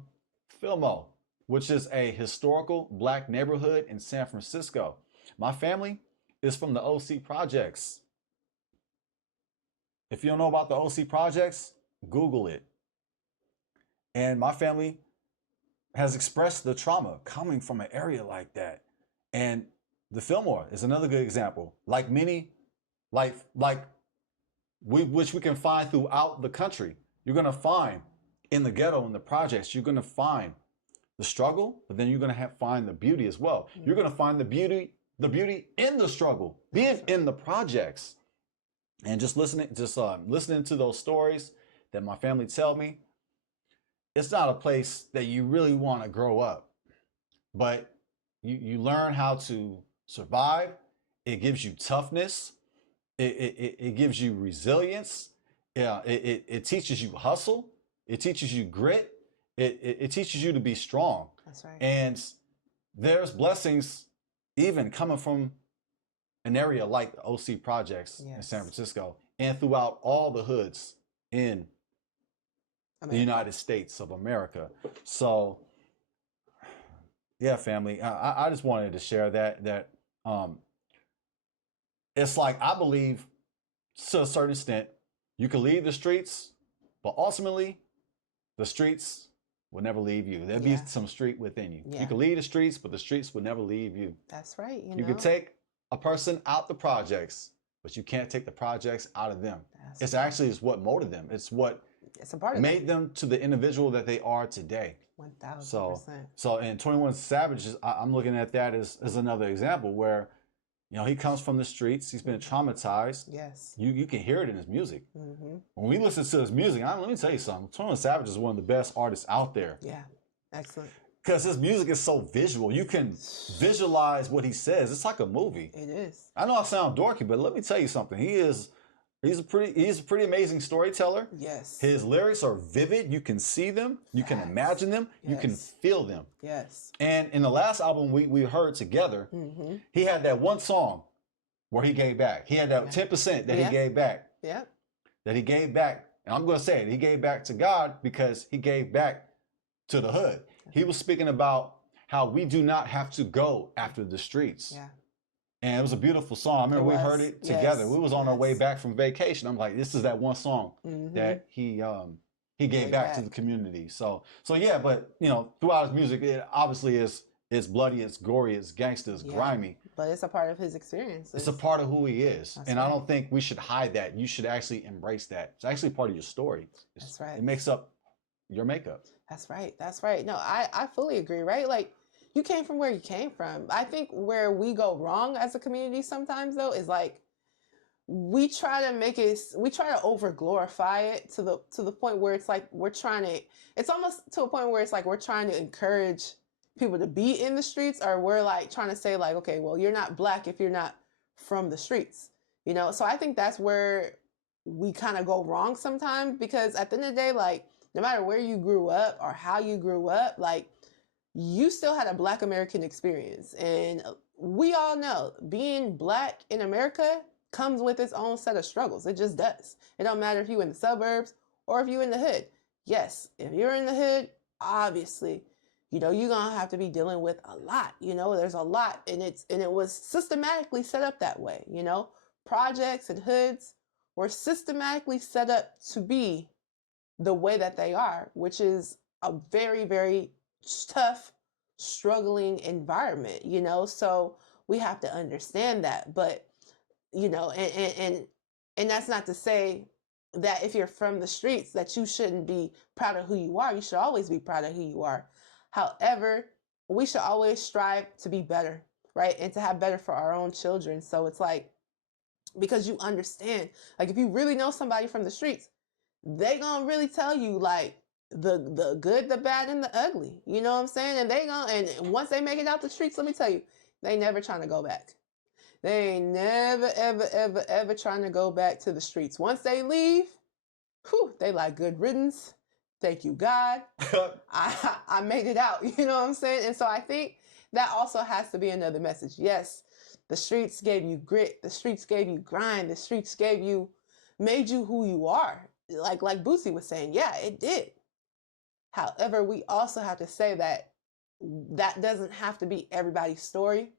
Fillmore, which is a historical black neighborhood in San Francisco. My family is from the OC Projects. If you don't know about the OC Projects, Google it. And my family has expressed the trauma coming from an area like that. And the Fillmore is another good example. Like many, which we can find throughout the country. You're gonna find in the ghetto, in the projects, you're gonna find the struggle, but then you're gonna find the beauty as well. You're gonna find the beauty in the struggle, being in the projects, and just listening to those stories that my family tell me. It's not a place that you really want to grow up, but you learn how to survive. It gives you toughness. It gives you resilience. Yeah, it teaches you hustle. It teaches you grit. It teaches you to be strong. That's right. And there's blessings even coming from an area like the OC Projects in San Francisco and throughout all the hoods in the United States of America. So, yeah, family, I just wanted to share that it's like, I believe to a certain extent, you can leave the streets, but ultimately the streets will never leave you. There'll be some street within you. You can leave the streets, but the streets will never leave you. That's right. You can take a person out the projects, but you can't take the projects out of them. It's actually is what molded them. It's what made them to the individual that they are today. 1000%. So in 21 Savage, I'm looking at that as another example where, you know, he comes from the streets. He's been traumatized. Yes. You can hear it in his music. When we listen to his music, let me tell you something. 21 Savage is one of the best artists out there. Yeah. Excellent. Because his music is so visual. You can visualize what he says. It's like a movie. It is. I know I sound dorky, but let me tell you something. He's a pretty amazing storyteller. Yes. His lyrics are vivid. You can see them. You can imagine them. You can feel them. Yes. And in the last album we heard together, he had that one song where he gave back. He had that 10% that he gave back. Yeah. That he gave back. And I'm going to say it. He gave back to God because he gave back to the hood. He was speaking about how we do not have to go after the streets. Yeah. And it was a beautiful song. I remember we heard it together. We was on our way back from vacation. I'm like, this is that one song that he gave back to the community. So yeah, but you know, throughout his music, it obviously is bloody, it's gory, it's gangster, it's grimy. But it's a part of his experience. It's a part of who he is. And I don't think we should hide that. You should actually embrace that. It's actually part of your story. That's right. It makes up your makeup. That's right. That's right. No, I fully agree, right? Like, you came from where you came from. I think where we go wrong as a community sometimes, though, is like we try to over glorify it to the point where it's like it's almost to a point where it's like we're trying to encourage people to be in the streets, or we're like trying to say like, okay, well, you're not black if you're not from the streets, you know? So I think that's where we kind of go wrong sometimes, because at the end of the day, like, no matter where you grew up or how you grew up, like, you still had a Black American experience. And we all know being Black in America comes with its own set of struggles. It just does. It don't matter if you in the suburbs or if you in the hood. Yes, if you're in the hood, obviously, you're gonna have to be dealing with a lot. There's a lot, and it was systematically set up that way. Projects and hoods were systematically set up to be the way that they are, which is a very, very tough, struggling environment. So we have to understand that. But and that's not to say that if you're from the streets that you shouldn't be proud of who you are. You should always be proud of who you are. However, we should always strive to be better, right? And to have better for our own children. So it's like, because you understand, like, if you really know somebody from the streets, they gonna really tell you like the good, the bad, and the ugly. You know what I'm saying? And once they make it out the streets, let me tell you, they never trying to go back. They ain't never, ever, ever, ever trying to go back to the streets. Once they leave, they like, good riddance. Thank you, God. I made it out. You know what I'm saying? And so I think that also has to be another message. Yes, the streets gave you grit. The streets gave you grind. The streets made you who you are. Like Boosie was saying, yeah, it did. However, we also have to say that doesn't have to be everybody's story.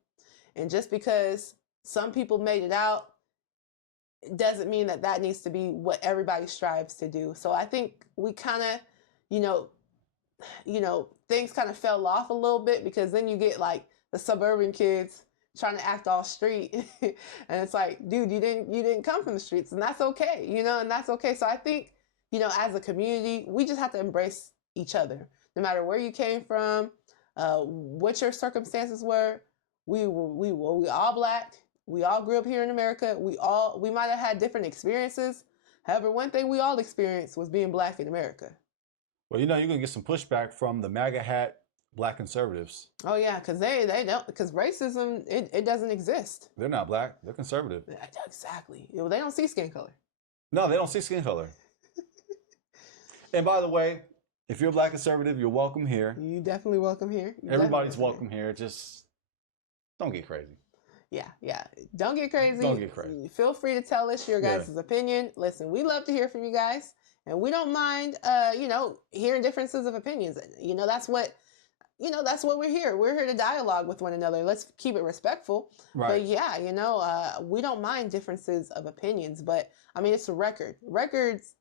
And just because some people made it out, it doesn't mean that needs to be what everybody strives to do. So I think we kind of, things kind of fell off a little bit, because then you get like the suburban kids trying to act all street. And it's like, dude, you didn't come from the streets, and that's okay, and that's okay. So I think, as a community, we just have to embrace each other, no matter where you came from, what your circumstances were. We all Black. We all grew up here in America. We might have had different experiences. However, one thing we all experienced was being Black in America. Well, you're going to get some pushback from the MAGA hat Black conservatives. Oh yeah, because they don't, because racism, it doesn't exist. They're not Black. They're conservative. Exactly. They don't see skin color. No, they don't see skin color. And by the way, if you're a Black conservative, you're welcome here. You definitely welcome here. Everybody's welcome here. Just don't get crazy. Yeah. Don't get crazy. Don't get crazy. Feel free to tell us your guys' opinion. Listen, we love to hear from you guys, and we don't mind, hearing differences of opinions. That's what we're here. We're here to dialogue with one another. Let's keep it respectful. Right. But yeah, we don't mind differences of opinions. But I mean, it's a record. Records.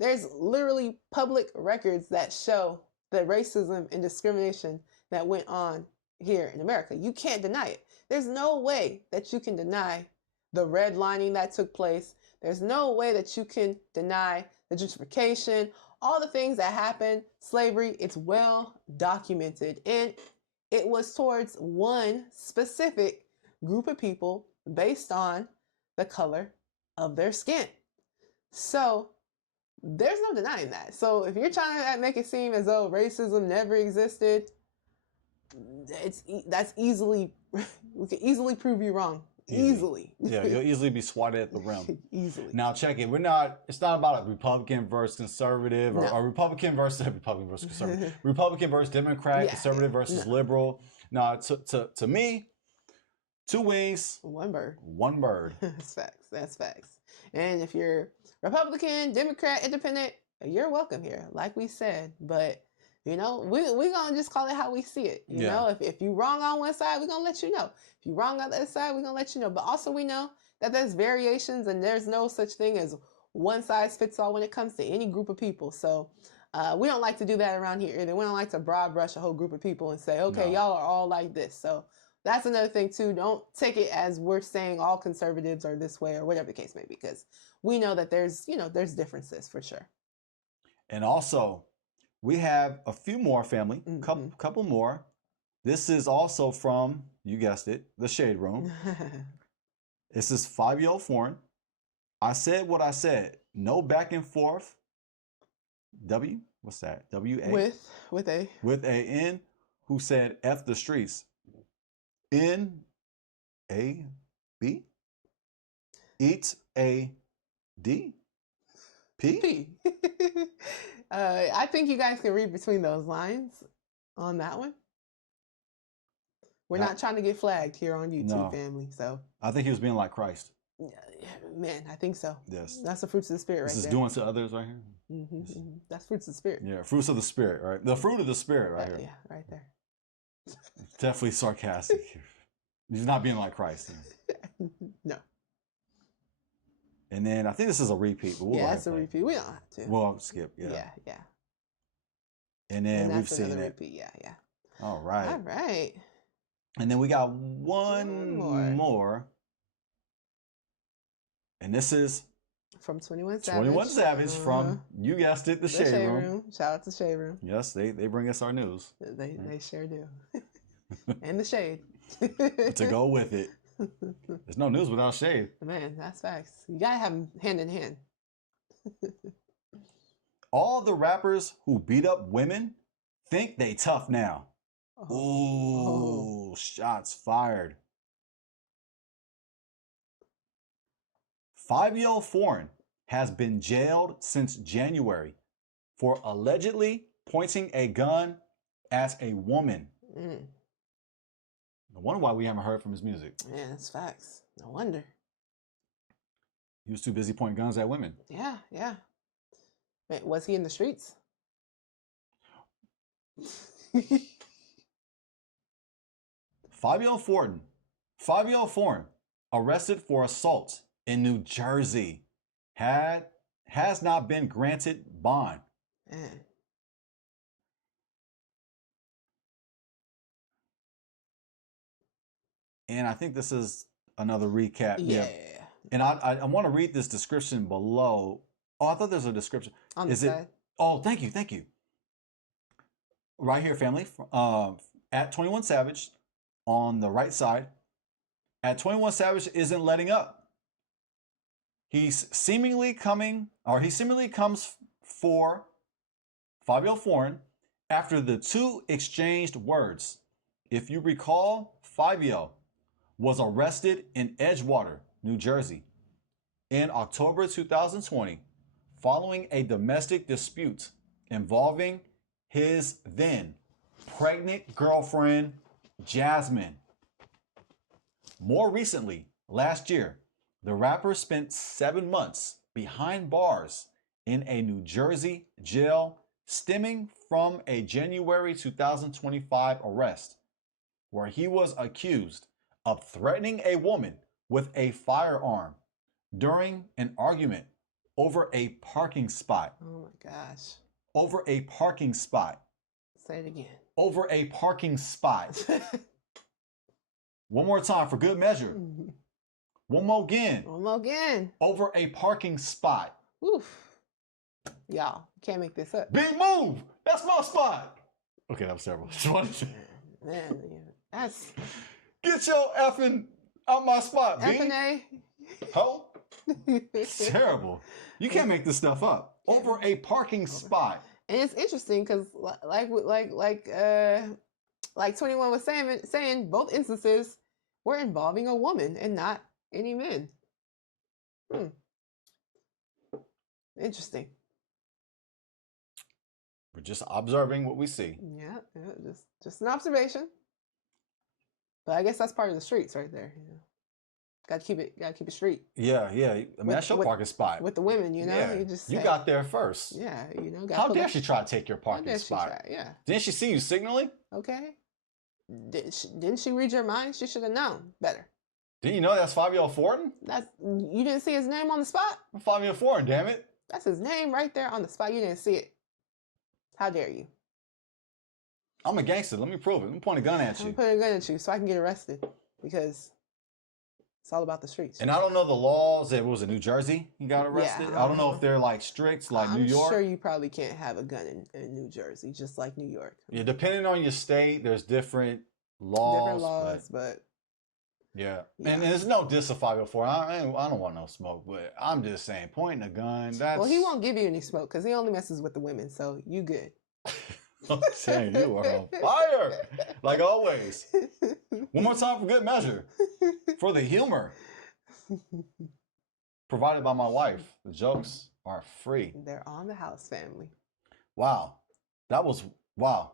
There's literally public records that show the racism and discrimination that went on here in America. You can't deny it. There's no way that you can deny the redlining that took place. There's no way that you can deny the gentrification, all the things that happened, slavery. It's well documented. And it was towards one specific group of people based on the color of their skin. So there's no denying that. So if you're trying to make it seem as though racism never existed, we can easily prove you wrong. Easily. Yeah, you'll easily be swatted at the rim. Easily. Now check it. It's not about a Republican versus conservative, or Republican versus conservative. Republican versus Democrat, conservative versus liberal. No, to me, two wings, one bird. One bird. That's facts. And if you're Republican, Democrat, Independent, you're welcome here, like we said. But we're gonna just call it how we see it. You know, if you're wrong on one side, we're gonna let you know. If you're wrong on the other side, we're gonna let you know. But also we know that there's variations, and there's no such thing as one size fits all when it comes to any group of people. So we don't like to do that around here either. We don't like to broad brush a whole group of people and say, okay, y'all are all like this. So that's another thing too. Don't take it as we're saying all conservatives are this way or whatever the case may be, because we know that there's differences for sure. And also, we have a few more family, couple more. This is also from, you guessed it, the Shade Room. This is Fivio Foreign. I said what I said. No back and forth. What's that? W-A? With A. With a N, who said F the streets. N-A-B? Eats a D? P? I think you guys can read between those lines on that one. We're not trying to get flagged here on YouTube, family. So I think he was being like Christ. Man, I think so. Yes. That's the fruits of the spirit right This is there. doing to others right here. That's fruits of the spirit. Yeah, fruits of the spirit, right? The fruit of the spirit right here. Yeah, right there. Definitely sarcastic. He's not being like Christ. No. And then I think this is a repeat. But we'll Yeah, it's a repeat. We don't have to. We'll skip. Yeah. Yeah. And then And we've that's seen another it. repeat. Yeah. All right. All right. And then we got one more. And this is from 21 Savage. 21 Savage from, you guessed it, the Shade Room. Shout out to Shade Room. Yes, they bring us our news. They sure do. And the shade. To go with it. There's no news without shade. Man, that's facts. You gotta have them hand in hand. All the rappers who beat up women think they tough now. Ooh, shots fired. Fivio Foreign has been jailed since January for allegedly pointing a gun at a woman. I wonder why we haven't heard from his music. Yeah, that's facts. No wonder. He was too busy pointing guns at women. Yeah. Wait, was he in the streets? Fivio Foreign, arrested for assault in New Jersey, has not been granted bond. Man. And I think this is another recap. Yeah. And I want to read this description below. Oh, I thought there's a description. On the side. Oh, thank you. Right here, family. At 21 Savage on the right side. At 21 Savage isn't letting up. He seemingly comes for Fivio Foreign after the two exchanged words. If you recall, Fivio was arrested in Edgewater, New Jersey in October 2020 following a domestic dispute involving his then pregnant girlfriend, Jasmine. More recently, last year, the rapper spent 7 months behind bars in a New Jersey jail stemming from a January 2025 arrest, where he was accused of threatening a woman with a firearm during an argument over a parking spot. Oh my gosh. Over a parking spot. Say it again. Over a parking spot. One more time for good measure. One more again. Over a parking spot. Oof. Y'all, can't make this up. Big move. That's my spot. Okay, that was terrible. Man, that's... Get your effing out my spot, B. F&A. Ho. It's terrible. You can't make this stuff up. Over a parking spot. And it's interesting because, like 21 was saying, both instances were involving a woman and not any men. Interesting. We're just observing what we see. Yeah, just an observation. But I guess that's part of the streets right there. You know, gotta keep it street. Yeah. I mean, that's your parking spot with the women. You know, yeah. You got there first. Yeah, you know. How dare she try to take your parking spot? Yeah. Didn't she see you signaling? Okay. Didn't she read your mind? She should have known better. Didn't you know that's Fivio Foreign? You didn't see his name on the spot? Fivio Foreign, damn it. That's his name right there on the spot. You didn't see it. How dare you? I'm a gangster. Let me prove it. Let me point a gun at you. I'm putting a gun at you so I can get arrested because it's all about the streets. And I don't know the laws. It was in New Jersey he got arrested. Yeah, I don't know if they're like strict like New York. I'm sure you probably can't have a gun in New Jersey, just like New York. Yeah, depending on your state, there's different laws. But yeah. And there's no diss of Fivio Foreign. I don't want no smoke, but I'm just saying, pointing a gun, that's... Well, he won't give you any smoke because he only messes with the women, so you good. I'm saying you are on fire, like always. One more time for good measure. For the humor. Provided by my wife. The jokes are free. They're on the house, family. Wow. That was, wow.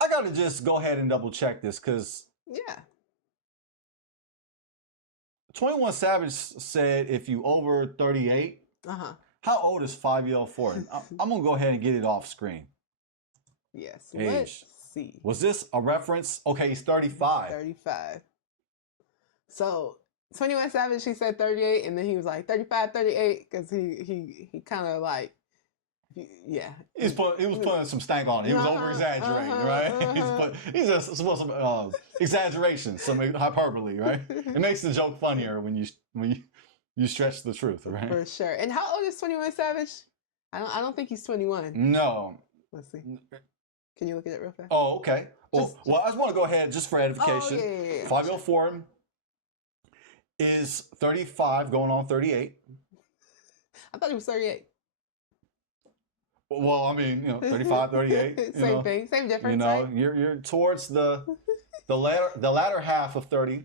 I got to just go ahead and double check this because... Yeah. 21 Savage said if you over 38, how old is Fivio Foreign? I'm going to go ahead and get it off screen. Yes. Age. Let's see. Was this a reference? Okay, he's 35. 35. So 21 Savage, he said 38, and then he was like 35, 38, because he kind of like, yeah. He was putting some stank on it. He was over exaggerating, right? He's just some exaggeration, some hyperbole, right? It makes the joke funnier when you stretch the truth, right? For sure. And how old is 21 Savage? I don't think he's 21. No. Let's see. Can you look at it real fast? Oh, okay. Well, I just want to go ahead just for edification. Yeah. Fivio Foreign is 35, going on 38. I thought he was 38. Well, I mean, 35, 38. Same thing, same difference. Right? Right? You're towards the latter half of 30.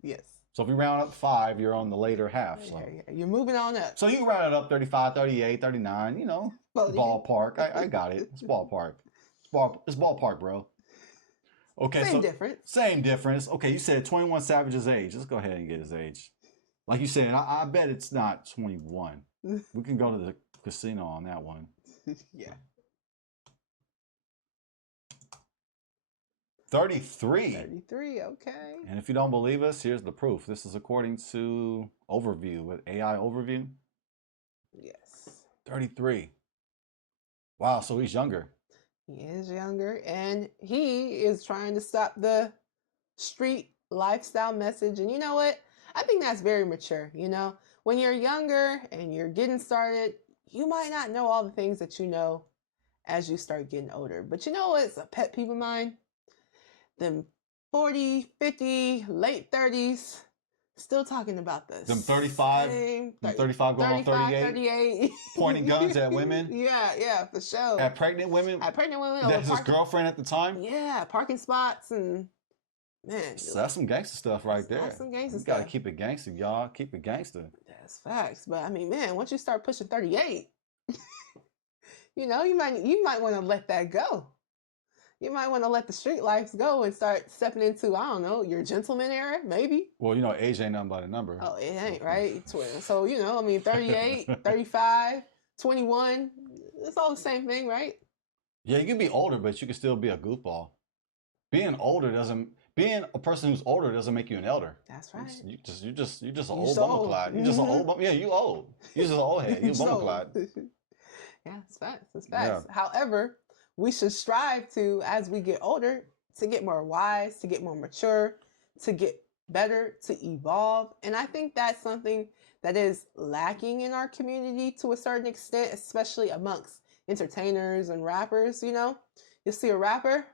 Yes. So if you round up 5, you're on the later half. So. Yeah. You're moving on up. So you can round it up 35, 38, 39, Well, ballpark. I got it. It's ballpark. It's ballpark, bro. Okay. Same difference. Same difference. Okay, you said 21 Savage's age. Let's go ahead and get his age. Like you said, I bet it's not 21. We can go to the casino on that one. Yeah. 33. 33, okay. And if you don't believe us, here's the proof. This is according to Overview, with AI Overview. Yes. 33. Wow, so he's younger. He is younger, and he is trying to stop the street lifestyle message. And you know what? I think that's very mature. When you're younger and you're getting started, you might not know all the things that you know as you start getting older. But you know what's a pet peeve of mine? Them 40, 50, late 30s, still talking about this. Them 35, 35 going on 38, pointing guns at women. Yeah, for sure. At pregnant women. That's his girlfriend at the time. Yeah, parking spots and man. So that's some gangster stuff right there. That's some gangster you stuff. Gotta keep it gangster, y'all. Keep it gangster. That's facts. But I mean, man, once you start pushing 38, you might want to let that go. You might want to let the street lives go and start stepping into, I don't know, your gentleman era, maybe. Well, age ain't nothing but a number. Oh, it ain't, right? So, 38, 35, 21, it's all the same thing, right? Yeah, you can be older, but you can still be a goofball. Being a person who's older doesn't make you an elder. That's right. You're just an old bummerclad. You're just an old yeah, you old. You're just an old head. You're a bummerclad. Yeah, it's facts. It's facts. Yeah. However, we should strive to, as we get older, to get more wise, to get more mature, to get better, to evolve. And I think that's something that is lacking in our community to a certain extent, especially amongst entertainers and rappers. You see a rapper,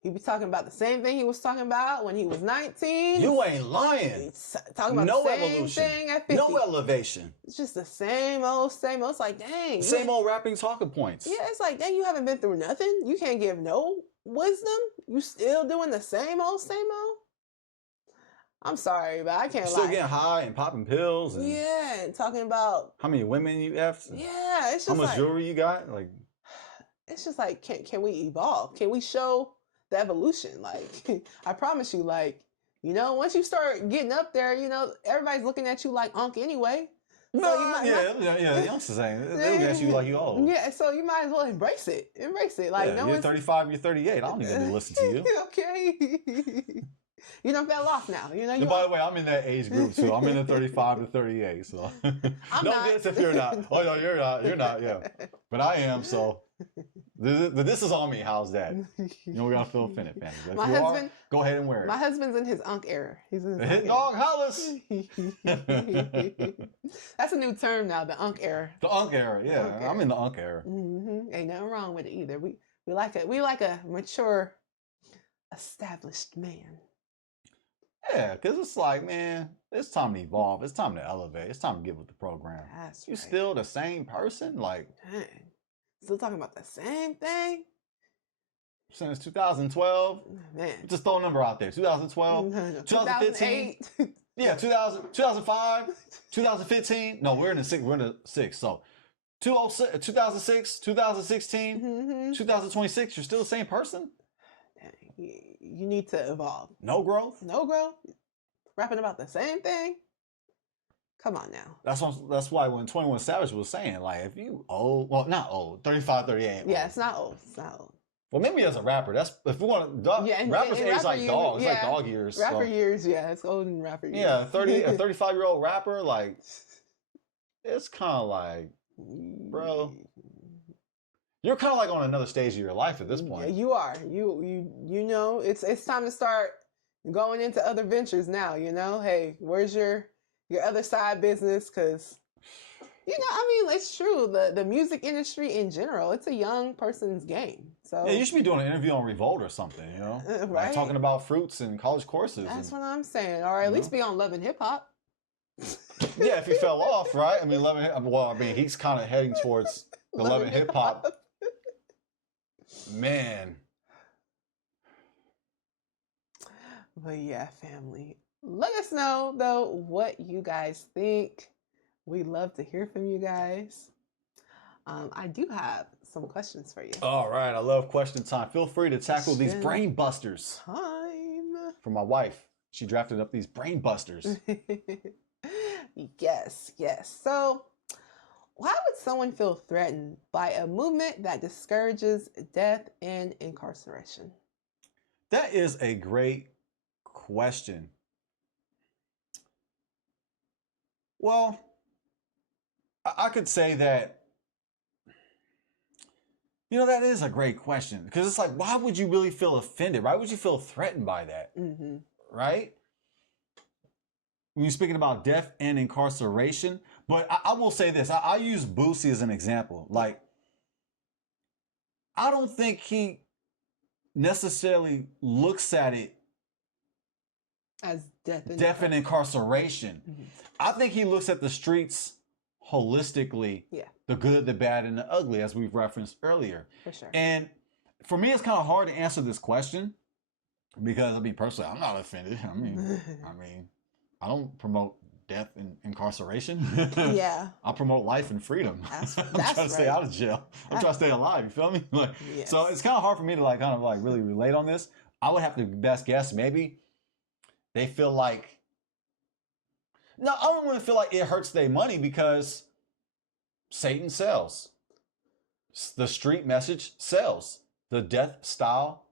he be talking about the same thing he was talking about when he was 19. You ain't lying. He's talking about the same evolution. Thing at 50. No elevation. It's just the same old, same old. It's like, dang. Same old rapping talking points. Yeah, it's like, dang, you haven't been through nothing. You can't give no wisdom. You still doing the same old, same old. I'm sorry, but I can't lie. Still getting high and popping pills. And yeah, and talking about how many women you effed. Yeah, it's just how much jewelry you got. Like, it's just like, can we evolve? Can we show the evolution? Like, I promise you, like, once you start getting up there, everybody's looking at you like Unc anyway. So the youngsters ain't. They look at you like you old. Yeah, so you might as well embrace it. Like, you're 35, you're 38. I don't even need to listen to you. Okay. You done fell off now. And by the way, I'm in that age group too. I'm in the 35 to 38. So no diss if you're not. Oh no, you're not. You're not. Yeah, but I am. So this is on me. How's that? We gotta feel offended, family. If my husband, go ahead and wear it. My husband's in his Unc era. He's in his hit dog hollers. That's a new term now. The Unc era. The Unc era. Yeah, Unc era. I'm in the Unc era. Mm-hmm. Ain't nothing wrong with it either. We like a mature, established man. Yeah, because it's like, man, it's time to evolve. It's time to elevate. It's time to get with the program. That's you right. Still the same person? Like, dang. Still talking about the same thing? Since 2012? Man. Just throw a number out there. 2012? 2015? Yeah, 2005? 2015? No, we're in the sixth. So 2006, 2016, 2026, you're still the same person? You need to evolve. No growth? No growth? rapping about the same thing. Come on now. That's why when 21 Savage was saying, like, if you old, well, not old, 35, 38. Yeah, old. it's not old. It's not old. Well, maybe as a rapper, that's if we want to. Yeah, and rappers age rapper like dogs, yeah, like dog years. Rapper so. years, yeah, it's old in rapper years. Yeah, a 35-year-old rapper, like, it's kind of like, bro, you're kind of like on another stage of your life at this point. Yeah, you are. You know, it's time to start going into other ventures now. You know, hey, where's your other side business? Because you know, I mean, it's true. The music industry in general, it's a young person's game. So yeah, you should be doing an interview on Revolt or something, you know, right? Like talking about fruits and college courses. That's what I'm saying. Or at least be on Love and Hip Hop. Yeah, if he fell off, right? I mean, well, I mean, he's kind of heading towards the Love and Hip Hop. Man. But yeah, family. Let us know though what you guys think. We love to hear from you guys. I do have some questions for you. All right, I love question time. Feel free to tackle these brain busters. Time. For my wife. She drafted up these brain busters. Yes. So, why would someone feel threatened by a movement that discourages death and incarceration? That is a great question. Well, I could say that, you know, that is a great question because it's like, why would you really feel offended? Why would you feel threatened by that? Mm-hmm. Right? When you're speaking about death and incarceration, but I will say this, I use Boosie as an example. Like, I don't think he necessarily looks at it as death and incarceration. Mm-hmm. I think he looks at the streets holistically, the good, the bad, and the ugly, as we've referenced earlier. For sure. And for me, it's kind of hard to answer this question because, I mean, personally, I'm not offended. I mean, I don't promote death and incarceration. Yeah. I promote life and freedom. That's I'm trying to stay out of jail. I'm trying to stay alive. You feel me? Like, yes. So it's kind of hard for me to like kind of like really relate on this. I would have to best guess maybe they feel like. No, I don't want to feel like it hurts their money because Satan sells. The street message sells. The death style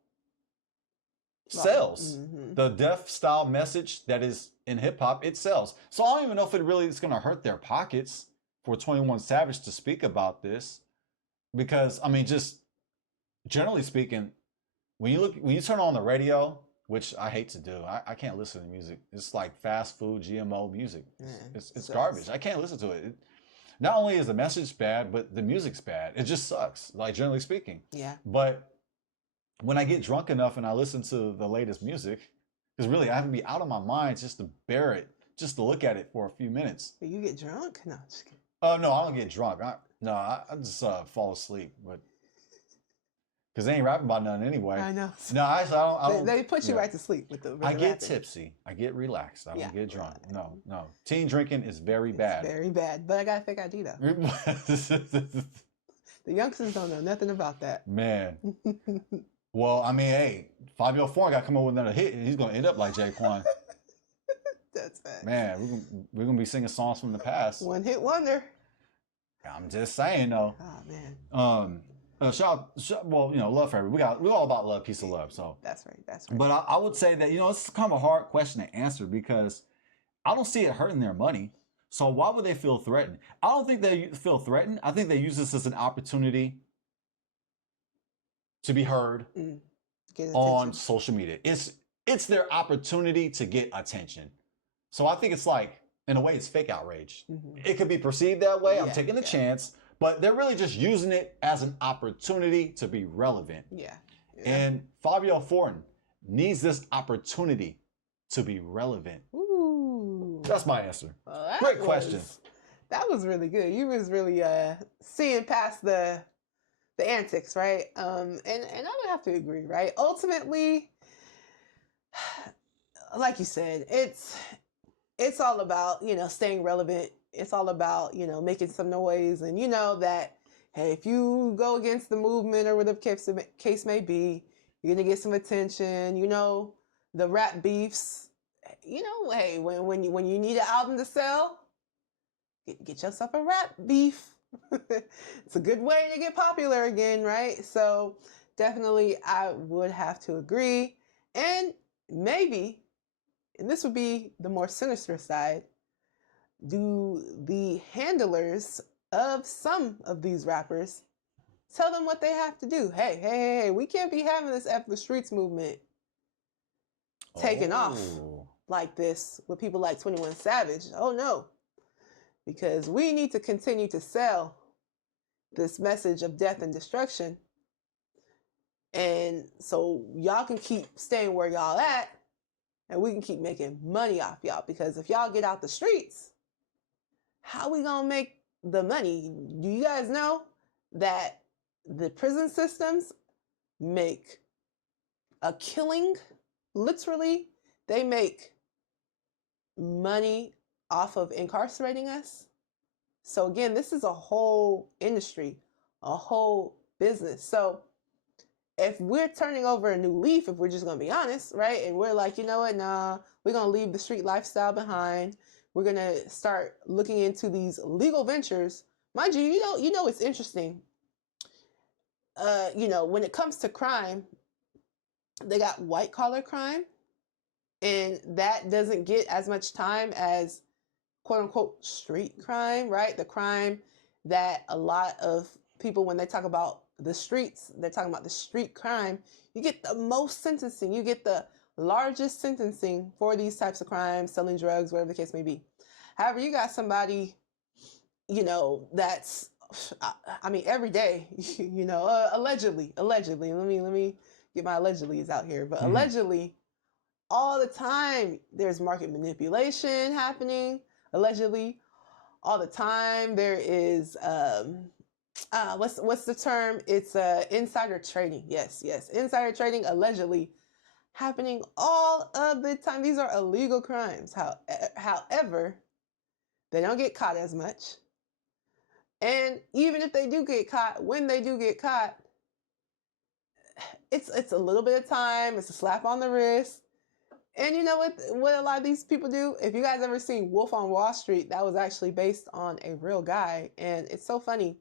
sells. Mm-hmm. The death style message that is in hip hop, it sells. So I don't even know if it really is going to hurt their pockets for 21 Savage to speak about this. Because, I mean, just generally speaking, when you turn on the radio, which I hate to do. I can't listen to music. It's like fast food, GMO music. It's garbage. I can't listen to it. Not only is the message bad, but the music's bad. It just sucks, like generally speaking. Yeah. But when I get drunk enough and I listen to the latest music, because really I have to be out of my mind just to bear it, just to look at it for a few minutes. You get drunk? No, just kidding. No, I don't get drunk. I just fall asleep, but because they ain't rapping about nothing anyway. I know. No, I don't. They put you right to sleep with the. I get tipsy. I get relaxed. I don't get drunk. No. Teen drinking is very bad. Very bad. But I got a fake ID though. The youngsters don't know nothing about that. Man. Well, I mean, hey, Fivio Foreign got to come up with another hit, and he's gonna end up like Jaquan. That's bad. Man, we're gonna be singing songs from the past. One hit wonder. I'm just saying though. Oh man. Well, you know, love for everybody. We're all about love, peace, and love. So that's right. But I would say that, you know, it's kind of a hard question to answer because I don't see it hurting their money. So why would they feel threatened? I don't think they feel threatened. I think they use this as an opportunity to be heard on social media. It's their opportunity to get attention. So I think it's like, in a way, it's fake outrage. Mm-hmm. It could be perceived that way. I'm taking a chance. But they're really just using it as an opportunity to be relevant. Yeah. And Fivio Foreign needs this opportunity to be relevant. Ooh. That's my answer. Well, Great question. That was really good. You was really seeing past the antics, right? And I would have to agree, right? Ultimately, like you said, it's all about, you know, staying relevant. It's all about, you know, making some noise, and you know that, hey, if you go against the movement or whatever the case may be, you're gonna get some attention. You know, the rap beefs, you know, hey, when you need an album to sell, get yourself a rap beef. It's a good way to get popular again, right? So definitely I would have to agree. And maybe, and this would be the more sinister side, do the handlers of some of these rappers tell them what they have to do? Hey, we can't be having this F the Streets movement taking off like this with people like 21 Savage. Oh no. Because we need to continue to sell this message of death and destruction. And so y'all can keep staying where y'all at, and we can keep making money off y'all. Because if y'all get out the streets, how we gonna make the money? Do you guys know that the prison systems make a killing? Literally, they make money off of incarcerating us. So again, this is a whole industry, a whole business. So if we're turning over a new leaf, if we're just going to be honest, right? And we're like, you know what? Nah, we're going to leave the street lifestyle behind. We're going to start looking into these legal ventures. Mind you, you know, it's interesting. You know, when it comes to crime, they got white collar crime, and that doesn't get as much time as quote unquote street crime, right? The crime that a lot of people, when they talk about the streets, they're talking about the street crime. You get the most sentencing. You get the largest sentencing for these types of crimes, selling drugs, whatever the case may be. However, you got somebody, you know, that's, I mean, every day, you know, allegedly, let me get my allegedlys out here, but allegedly, all the time, there's market manipulation happening. Allegedly, all the time there is what's the term? It's insider trading. Yes, insider trading allegedly happening all of the time. These are illegal crimes. However, they don't get caught as much. And even if they do get caught, when they do get caught, it's a little bit of time. It's a slap on the wrist. And you know what a lot of these people do? If you guys ever seen Wolf on Wall Street, that was actually based on a real guy. And it's so funny.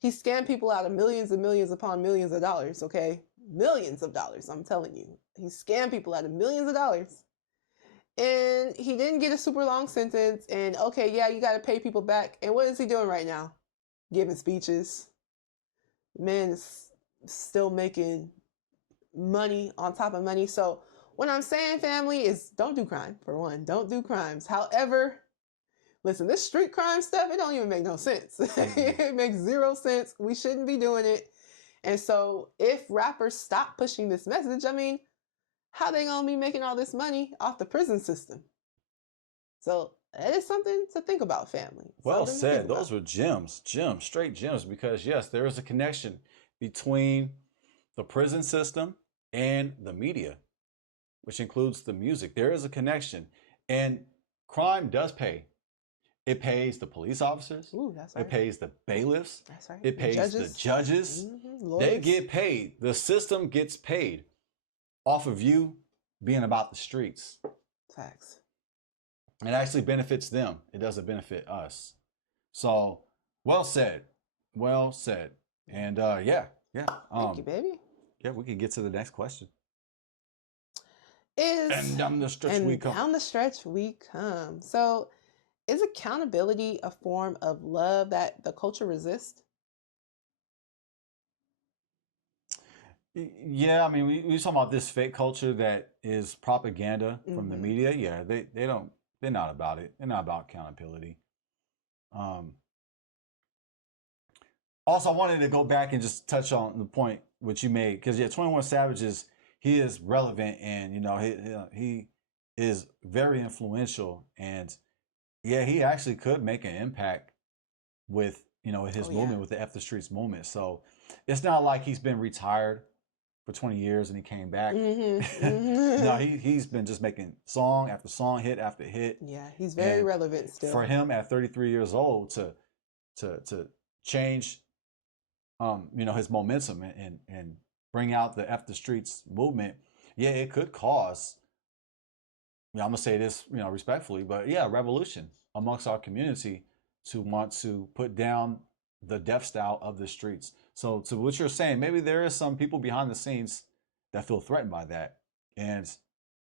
He scammed people out of millions and millions upon millions of dollars, okay? Millions of dollars, I'm telling you. He scammed people out of millions of dollars. And he didn't get a super long sentence. And okay, yeah, you got to pay people back. And what is he doing right now? Giving speeches. Man is still making money on top of money. So what I'm saying, family, is don't do crime, for one. Don't do crimes. However, listen, this street crime stuff, it don't even make no sense. It makes zero sense. We shouldn't be doing it. And so if rappers stop pushing this message, I mean, how they gonna be making all this money off the prison system? So that is something to think about, family. Well said. Those were gems, straight gems, because yes, there is a connection between the prison system and the media, which includes the music. There is a connection, and crime does pay. It pays the police officers. Ooh, that's right. It pays the bailiffs. That's right. It pays the judges. They get paid. The system gets paid off of you being about the streets. Facts. It actually benefits them. It doesn't benefit us. So, well said. Well said. And yeah. Thank you, baby. Yeah, we can get to the next question. And down the stretch we come. Down the stretch we come. So, is accountability a form of love that the culture resists? Yeah, I mean, we talking about this fake culture that is propaganda from the media. Yeah, they're not about it. They're not about accountability. Also, I wanted to go back and just touch on the point which you made, because 21 Savage he is relevant, and you know he is very influential, and yeah, he actually could make an impact with his movement, with the F the Streets movement. So it's not like he's been retired for 20 years and he came back. No, he's been just making song after song, hit after hit. Yeah, he's very relevant still. For him at 33 years old to change his momentum and bring out the F the Streets movement, yeah, it could cause I'm gonna say this, respectfully, but yeah, revolution amongst our community to want to put down the death style of the streets. So to what you're saying, maybe there is some people behind the scenes that feel threatened by that, and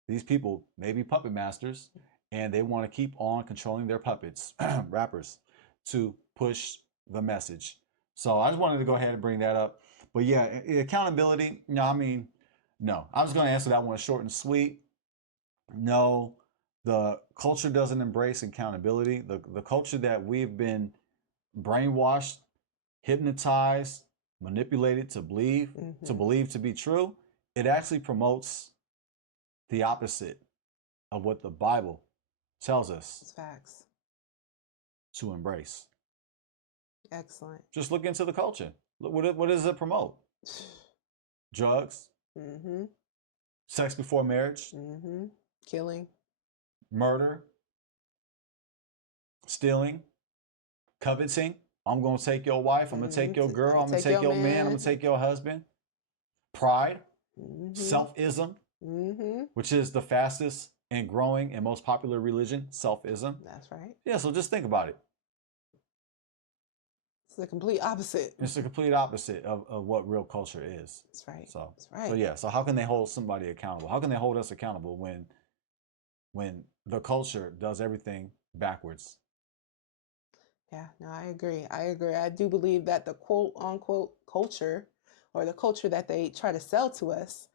these people may be puppet masters, and they want to keep on controlling their puppets, rappers, to push the message. So I just wanted to go ahead and bring that up. But yeah, accountability. No. I was going to answer that one short and sweet. No, the culture doesn't embrace accountability. The culture that we've been brainwashed, hypnotized, manipulated to believe to be true, it actually promotes the opposite of what the Bible tells us It's facts. to embrace. Excellent. Just look into the culture. What does it promote? Drugs, Mm-hmm. sex before marriage, Mm-hmm. Killing. murder, stealing, coveting. I'm going to take your wife. I'm going to take your girl. I'm going to take your man. I'm going to take your husband. Pride, selfism, which is the fastest and growing and most popular religion, selfism. That's right. Yeah, so just think about it. It's the complete opposite. It's the complete opposite of what real culture is. That's right. So, That's right. So yeah, so how can they hold somebody accountable? How can they hold us accountable when the culture does everything backwards? Yeah, no, I agree. I do believe that the quote unquote culture, or the culture that they try to sell to us,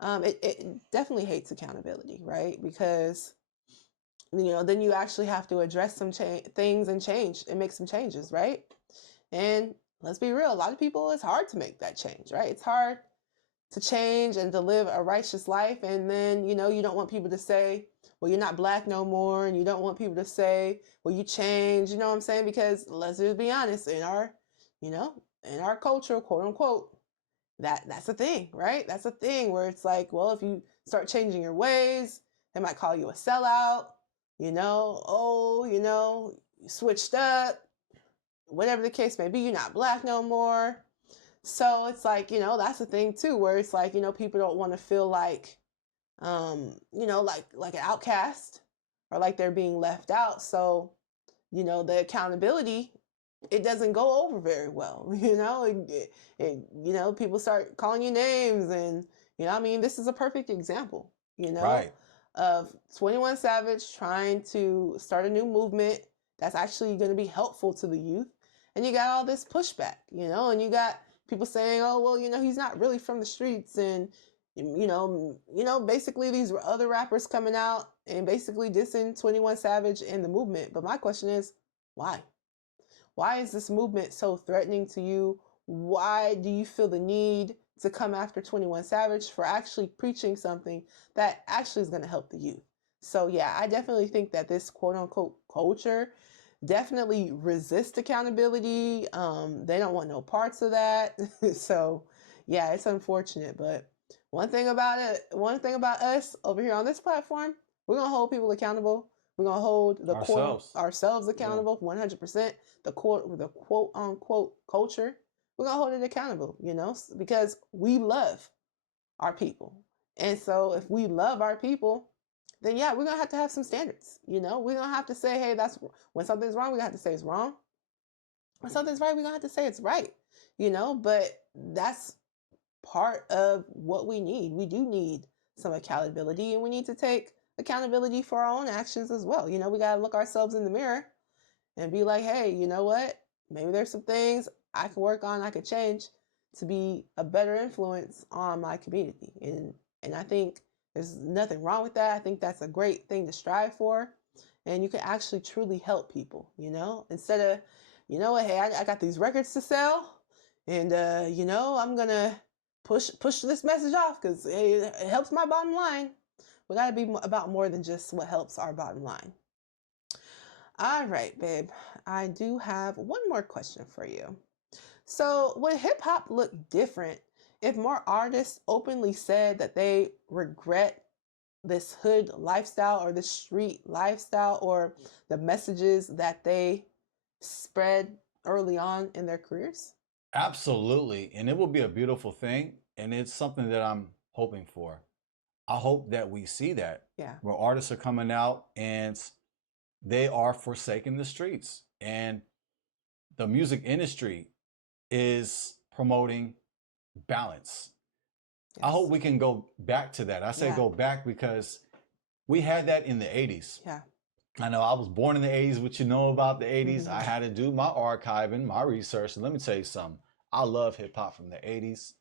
it definitely hates accountability, right? Because then you actually have to address some things and change and make some changes, right? And let's be real, a lot of people, it's hard to make that change, right? It's hard to change and to live a righteous life. And then, you don't want people to say, well, you're not black no more. And you don't want people to say, well, you changed, you know what I'm saying? Because let's just be honest, in our culture, quote unquote, that's a thing, right? That's a thing where it's like, well, if you start changing your ways, they might call you a sellout, you switched up, whatever the case may be, you're not black no more. So it's like, that's the thing too, where it's like, people don't want to feel like, like an outcast or like they're being left out. So, the accountability, it doesn't go over very well. People start calling you names, and this is a perfect example, Right. of 21 Savage trying to start a new movement that's actually going to be helpful to the youth. And you got all this pushback, and you got people saying, oh, well, he's not really from the streets. And, basically these other rappers coming out and basically dissing 21 Savage and the movement. But my question is, why? Why is this movement so threatening to you? Why do you feel the need to come after 21 Savage for actually preaching something that actually is going to help the youth? So yeah, I definitely think that this quote unquote culture definitely resist accountability. They don't want no parts of that. So yeah, it's unfortunate. But one thing about us over here on this platform, we're going to hold people accountable. We're going to hold ourselves accountable 100%. The quote unquote culture, we're going to hold it accountable, because we love our people. And so if we love our people, then yeah, we're going to have some standards. We're going to have to say, hey, that's when something's wrong, we're going to have to say it's wrong. When something's right, we're going to have to say it's right. But that's part of what we need. We do need some accountability, and we need to take accountability for our own actions as well. We got to look ourselves in the mirror and be like, hey, you know what? Maybe there's some things I could work on, I could change to be a better influence on my community. And I think there's nothing wrong with that. I think that's a great thing to strive for. And you can actually truly help people, instead of, hey, I got these records to sell, and, I'm going to push this message off because hey, it helps my bottom line. We got to be about more than just what helps our bottom line. All right, babe. I do have one more question for you. So would hip hop look different if more artists openly said that they regret this hood lifestyle or the street lifestyle or the messages that they spread early on in their careers? Absolutely. And it will be a beautiful thing. And it's something that I'm hoping for. I hope that we see that Yeah. where artists are coming out and they are forsaking the streets, and the music industry is promoting balance. I hope Yes. we can go back to that. I say Yeah. go back because we had that in the 80s. Yeah. I know I was born in the 80s. What you know about the 80s, Mhm. I had to do my archiving, my research. And let me tell you something. I love hip hop from the 80s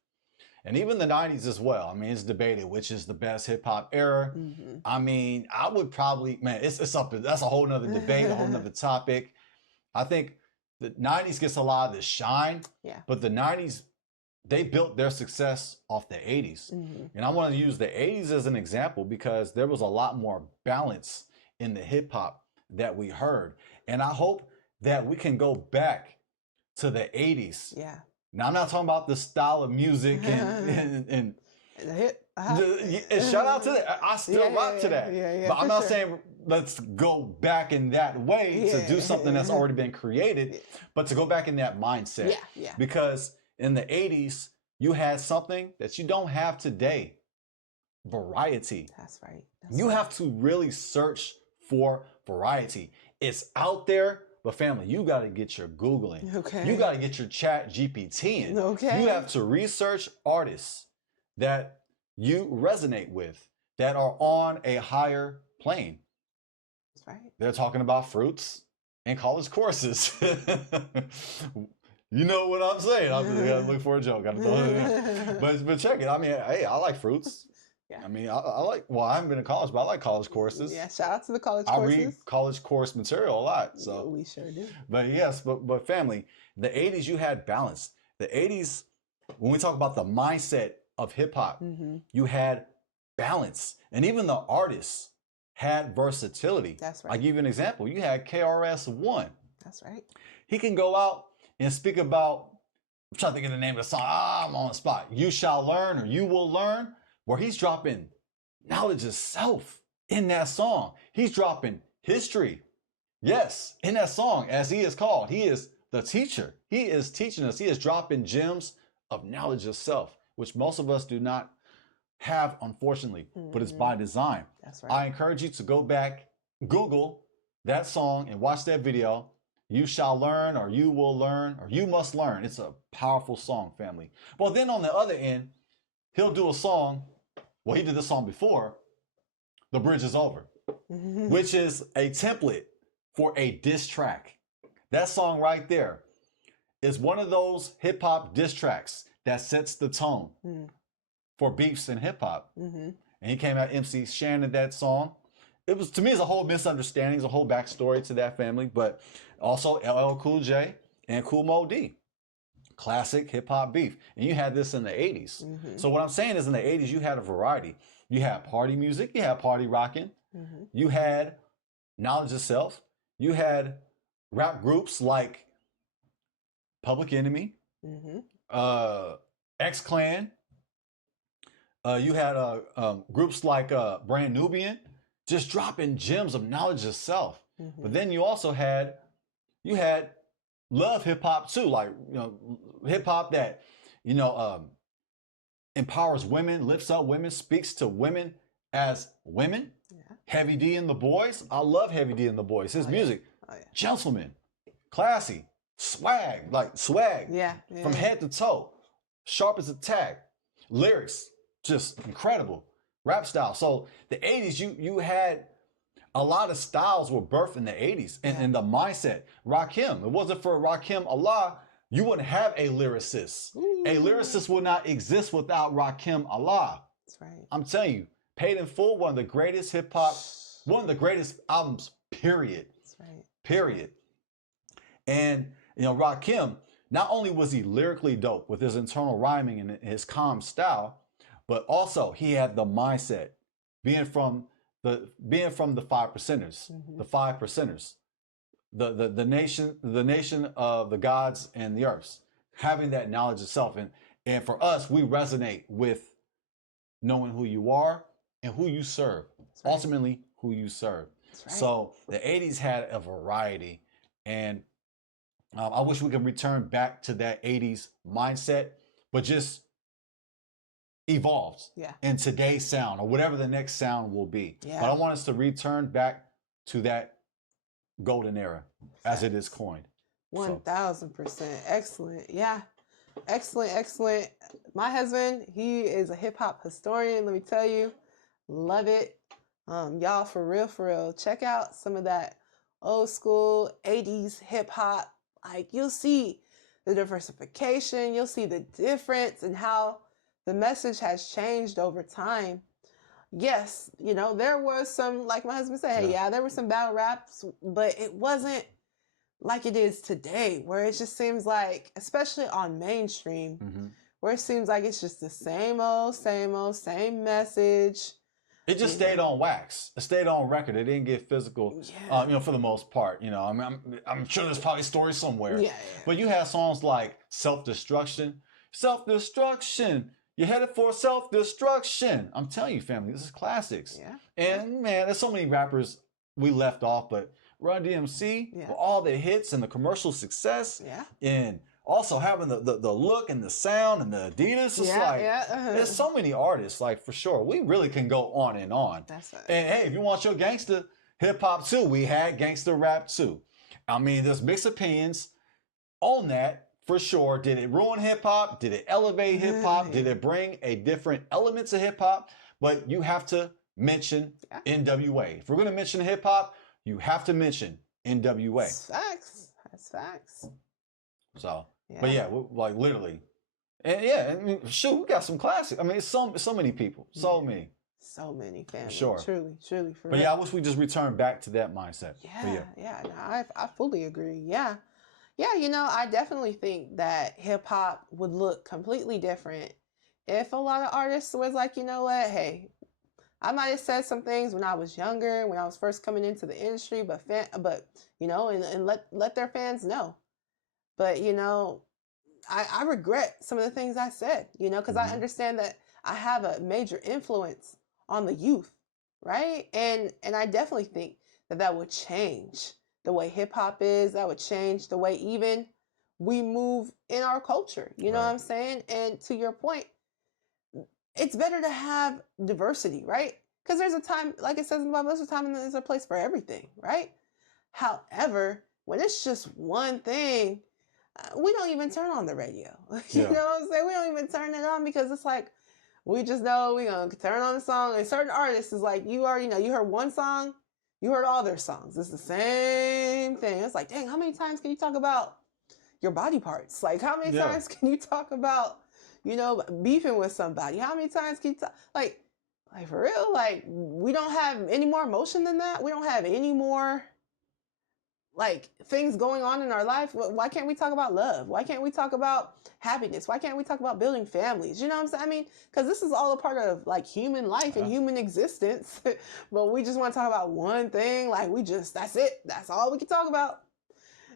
and even the 90s as well. I mean, it's debated which is the best hip hop era. Mhm. I mean, I would probably, man, it's up. That's a whole nother debate, a whole nother topic. I think the 90s gets a lot of the shine, Yeah. but the 90s, they built their success off the 80s. Mhm. And I want to use the 80s as an example because there was a lot more balance in the hip hop that we heard. And I hope that we can go back to the 80s. Yeah. Now, I'm not talking about the style of music and The hip. and shout out to that. I still rock to that. Yeah, but I'm for not sure. saying let's go back in that way to do something that's already been created, but to go back in that mindset. Yeah. Yeah. Because in the 80s, you had something that you don't have today. Variety. That's right. You have to really search for variety. It's out there, but family, you got to get your Googling. Okay. You got to get your chat GPT in. Okay. You have to research artists that you resonate with that are on a higher plane. That's right. They're talking about fruits and college courses. You know what I'm saying? I'm just gotta look for a joke. Gotta throw it in. But check it. I mean, hey, I like fruits. Yeah. I mean, I like. Well, I haven't been in college, but I like college courses. Yeah. Shout out to the college I courses. read college course material a lot. So we sure do. But yes, but family, the 80s you had balance. The 80s, when we talk about the mindset of hip hop, Mm-hmm. you had balance, and even the artists had versatility. That's I right. give you an example. You had KRS-One. That's right. He can go out and speak about. I'm trying to think of the name of the song. I'm on the spot. You shall learn, or you will learn, where he's dropping knowledge of self in that song. He's dropping history. Yes, in that song, as he is called, he is the teacher. He is teaching us. He is dropping gems of knowledge of self, which most of us do not have, unfortunately, but it's by design. That's right. I encourage you to go back, Google that song and watch that video. You shall learn, or you will learn, or you must learn. It's a powerful song, family. Well, then on the other end, he'll do a song. Well, he did this song before, The Bridge is Over, which is a template for a diss track. That song right there is one of those hip hop diss tracks that sets the tone for beefs in hip hop. Mm-hmm. And he came out, MC Shannon, that song. It was, to me, it's a whole misunderstanding, it's a whole backstory to that family, but also LL Cool J and Kool Moe Dee. Classic hip hop beef. And you had this in the 80s. Mm-hmm. So what I'm saying is in the 80s, you had a variety. You had party music, you had party rocking, you had knowledge of self, you had rap groups like Public Enemy, X-Clan, you had groups like Brand Nubian, just dropping gems of knowledge of self. But then you also had love hip hop too, like hip hop that empowers women, lifts up women, speaks to women as women. Yeah. Heavy D and the Boys, I love Heavy D and the Boys. His music, gentleman, classy, swag, Yeah. from head to toe, sharp as a tack, lyrics, just incredible, rap style. So the 80s, you had a lot of styles were birthed in the 80s, and the mindset. Rakim, it wasn't for Rakim Allah, you wouldn't have a lyricist. A lyricist would not exist without Rakim Allah. That's right. I'm telling you, Paid in Full, one of the greatest hip hop, one of the greatest albums, period. That's right. Period. And Rakim, not only was he lyrically dope with his internal rhyming and his calm style, but also he had the mindset, being from the five percenters, the five percenters, the nation of the gods and the earths, having that knowledge of self. And for us, we resonate with knowing who you are and who you serve. Right. Ultimately, who you serve. Right. So the 80s had a variety, and I wish we could return back to that 80s mindset, but just evolved Yeah. in today's sound or whatever the next sound will be. Yeah. But I want us to return back to that golden era as it is Facts. coined. 1000%. Excellent. Yeah. Excellent, excellent. My husband, he is a hip hop historian. Let me tell you, love it. Y'all, for real, check out some of that old school 80s hip hop. Like, you'll see the diversification, you'll see the difference and how the message has changed over time. Yes, there was some, like my husband said, hey, yeah, there were some battle raps, but it wasn't like it is today, where it just seems like, especially on mainstream, where it seems like it's just the same old, same message. It just stayed on wax. It stayed on record. It didn't get physical, for the most part. I mean, I'm sure there's probably stories somewhere. Yeah. But you have songs like Self-Destruction. Self-Destruction. You're headed for self-destruction. I'm telling you, family, this is classics. Yeah. And man, there's so many rappers we left off, but Run DMC, with all the hits and the commercial success, and also having the look and the sound and the Adidas, there's so many artists, like, for sure. We really can go on and on. That's right. And hey, if you want your gangster hip hop too, we had gangster rap too. I mean, there's mixed opinions on that, for sure. Did it ruin hip hop? Did it elevate hip hop? Did it bring a different element to hip hop? But you have to mention NWA. If we're going to mention hip hop, you have to mention NWA. That's facts. That's facts. So, but yeah, like literally. And yeah, I mean, shoot, we got some classics. I mean, it's so many people. So many. So many families. Sure. Truly, for But real. yeah, I wish we just returned back to that mindset. Yeah. No, I fully agree. Yeah. Yeah, I definitely think that hip hop would look completely different if a lot of artists was like, you know what, hey, I might have said some things when I was younger, when I was first coming into the industry, but and let their fans know. But I regret some of the things I said, because I understand that I have a major influence on the youth, right? And I definitely think that would change the way hip hop is. That would change the way even we move in our culture. You know what I'm saying? And to your point, it's better to have diversity, right? Because there's a time, like it says in the Bible, there's a time and there's a place for everything, right? However, when it's just one thing, we don't even turn on the radio. You know what I'm saying? We don't even turn it on because it's like, we just know we're going to turn on the song. And certain artists is like, you already know, you heard one song, you heard all their songs. It's the same thing. It's like, dang, how many times can you talk about your body parts? Like, how many times can you talk about, beefing with somebody? How many times can you talk? Like for real? Like, we don't have any more emotion than that? We don't have any more, like, things going on in our life? Why can't we talk about love? Why can't we talk about happiness? Why can't we talk about building families? You know what I'm saying? I mean, because this is all a part of, like, human life and human existence. But we just want to talk about one thing. Like, that's it. That's all we can talk about.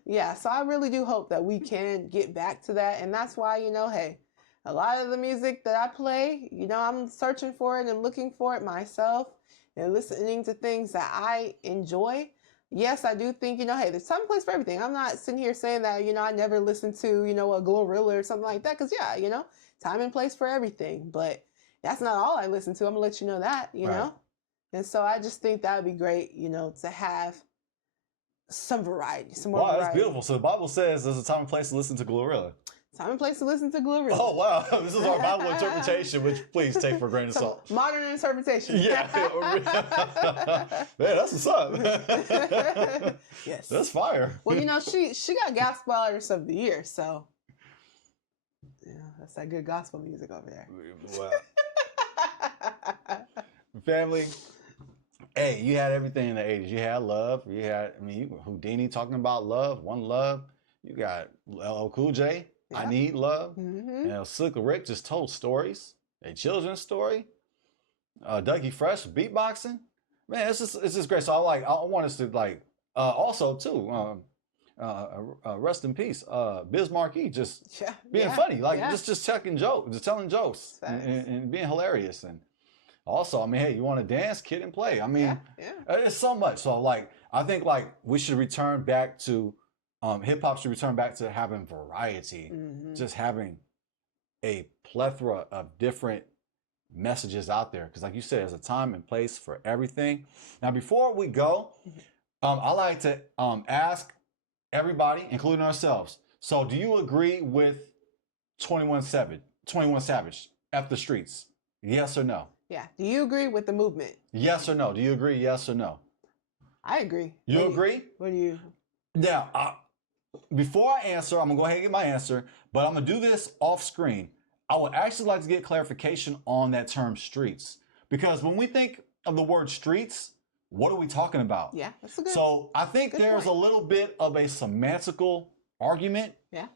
Yeah, so I really do hope that we can get back to that. And that's why, hey, a lot of the music that I play, I'm searching for it and looking for it myself and listening to things that I enjoy. Yes, I do think, hey, there's time and place for everything. I'm not sitting here saying that, I never listened to, a Glorilla or something like that. Because, time and place for everything. But that's not all I listen to. I'm going to let you know that, know. And so I just think that would be great, to have some variety, some more variety. Wow, that's beautiful. So the Bible says there's a time and place to listen to Glorilla. Time and place to listen to Glorilla. Oh, wow. This is our Bible interpretation, which please take for a grain of salt. Modern interpretation. Yeah. Man, that's what's up. Yes. That's fire. Well, she got Gospel Artist of the Year, so that's that good gospel music over there. Wow. Family, hey, you had everything in the 80s. You had love. You had, Houdini talking about love, one love. You got LL Cool J. I Need Love. Slick Rick just told stories, a children's story. Dougie Fresh beatboxing. Man, it's just great. So I want us to also too. Rest in peace. Biz Markie just being funny, just telling jokes and being hilarious. And also, hey, you want to dance, kid and play. It's so much. So I think we should return back to. Hip hop should return back to having variety, just having a plethora of different messages out there. Because like you said, there's a time and place for everything. Now, before we go, I like to ask everybody, including ourselves. So do you agree with 21 Savage, F the streets? Yes or no? Yeah. Do you agree with the movement? Yes or no? Do you agree? Yes or no? I agree. You agree? What do you? Now, before I answer, I'm going to go ahead and get my answer, but I'm going to do this off screen. I would actually like to get clarification on that term streets. Because when we think of the word streets, what are we talking about? Yeah, that's a good. So I think there's point. a little bit of a semantical argument. Yeah.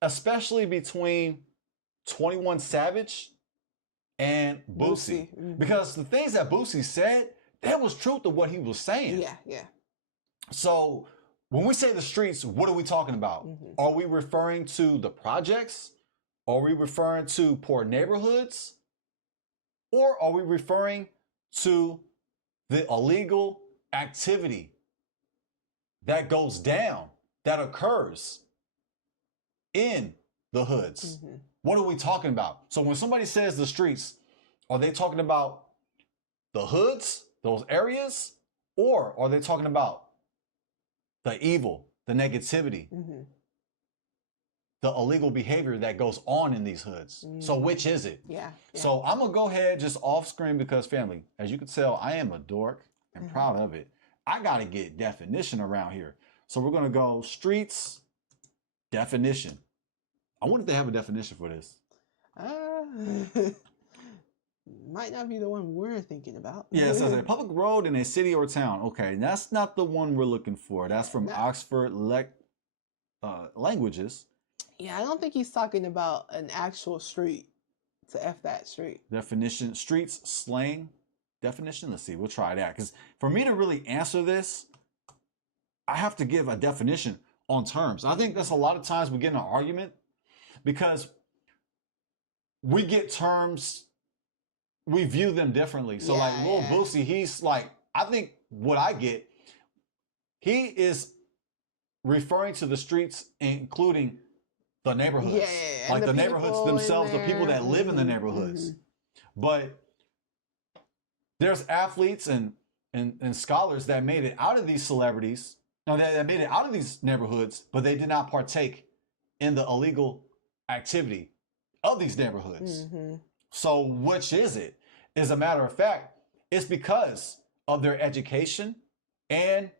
Especially between 21 Savage and Boosie. Mm-hmm. Because the things that Boosie said, there was truth to what he was saying. Yeah, yeah. So when we say the streets, what are we talking about? Mm-hmm. Are we referring to the projects? Are we referring to poor neighborhoods? Or are we referring to the illegal activity that goes down, that occurs in the hoods? Mm-hmm. What are we talking about? So when somebody says the streets, are they talking about the hoods, those areas? Or are they talking about the evil, the negativity, the illegal behavior that goes on in these hoods? So which is it? Yeah. So I'm going to go ahead just off screen because, family, as you can tell, I am a dork and proud of it. I got to get definition around here. So we're going to go streets, definition. I wonder if they have a definition for this. Might not be the one we're thinking about. Yeah, it says a public road in a city or town. Okay, that's not the one we're looking for. That's from Oxford Languages. Yeah, I don't think he's talking about an actual street to F that street. Definition, streets, slang, definition. Let's see, we'll try that. Because for me to really answer this, I have to give a definition on terms. I think that's a lot of times we get in an argument because we get terms, we view them differently. So like Lil Boosie, he's like, I think what I get, he is referring to the streets, including the neighborhoods. Yeah. Like the neighborhoods themselves, the people that live in the neighborhoods. But there's athletes and scholars that made it out of these celebrities, that made it out of these neighborhoods, but they did not partake in the illegal activity of these neighborhoods. So which is it? As a matter of fact, it's because of their education and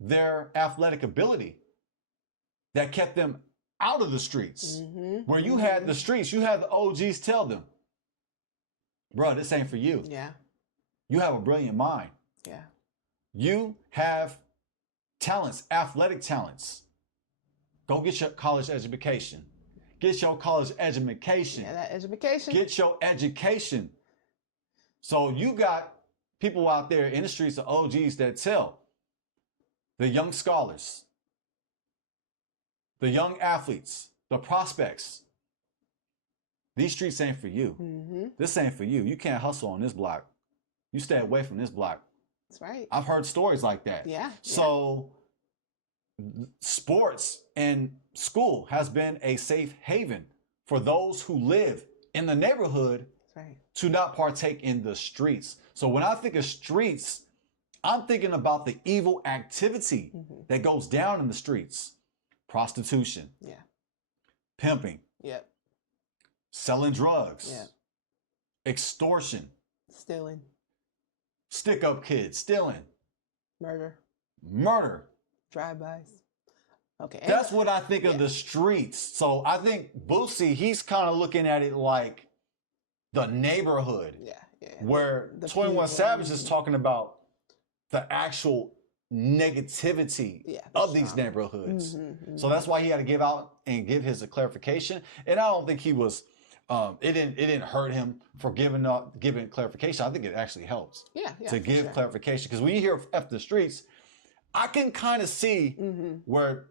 their athletic ability that kept them out of the streets. Where you had the streets, you had the OGs tell them, bro, this ain't for you. Yeah. You have a brilliant mind. Yeah. You have talents, athletic talents. Go get your college education. Get your college education. Yeah, that education. Get your education. So you got people out there in the streets of OGs that tell the young scholars, the young athletes, the prospects, these streets ain't for you. This ain't for you. You can't hustle on this block. You stay away from this block. That's right. I've heard stories like that. Yeah. So sports and school has been a safe haven for those who live in the neighborhood to not partake in the streets. So when I think of streets, I'm thinking about the evil activity that goes down in the streets. Prostitution. Yeah. Pimping. Yep. Selling drugs. Yep. Extortion. Stealing. Stick up kids. Stealing. Murder. Drive-bys. Okay. That's what I think of the streets. So I think Boosie, he's kind of looking at it like the neighborhood. Yeah. Where 21 Savage is talking about the actual negativity of these neighborhoods. So that's why he had to give out and give his clarification. And I don't think he was, it didn't hurt him for giving clarification. I think it actually helps to give clarification. Because when you hear F the streets, I can kind of see where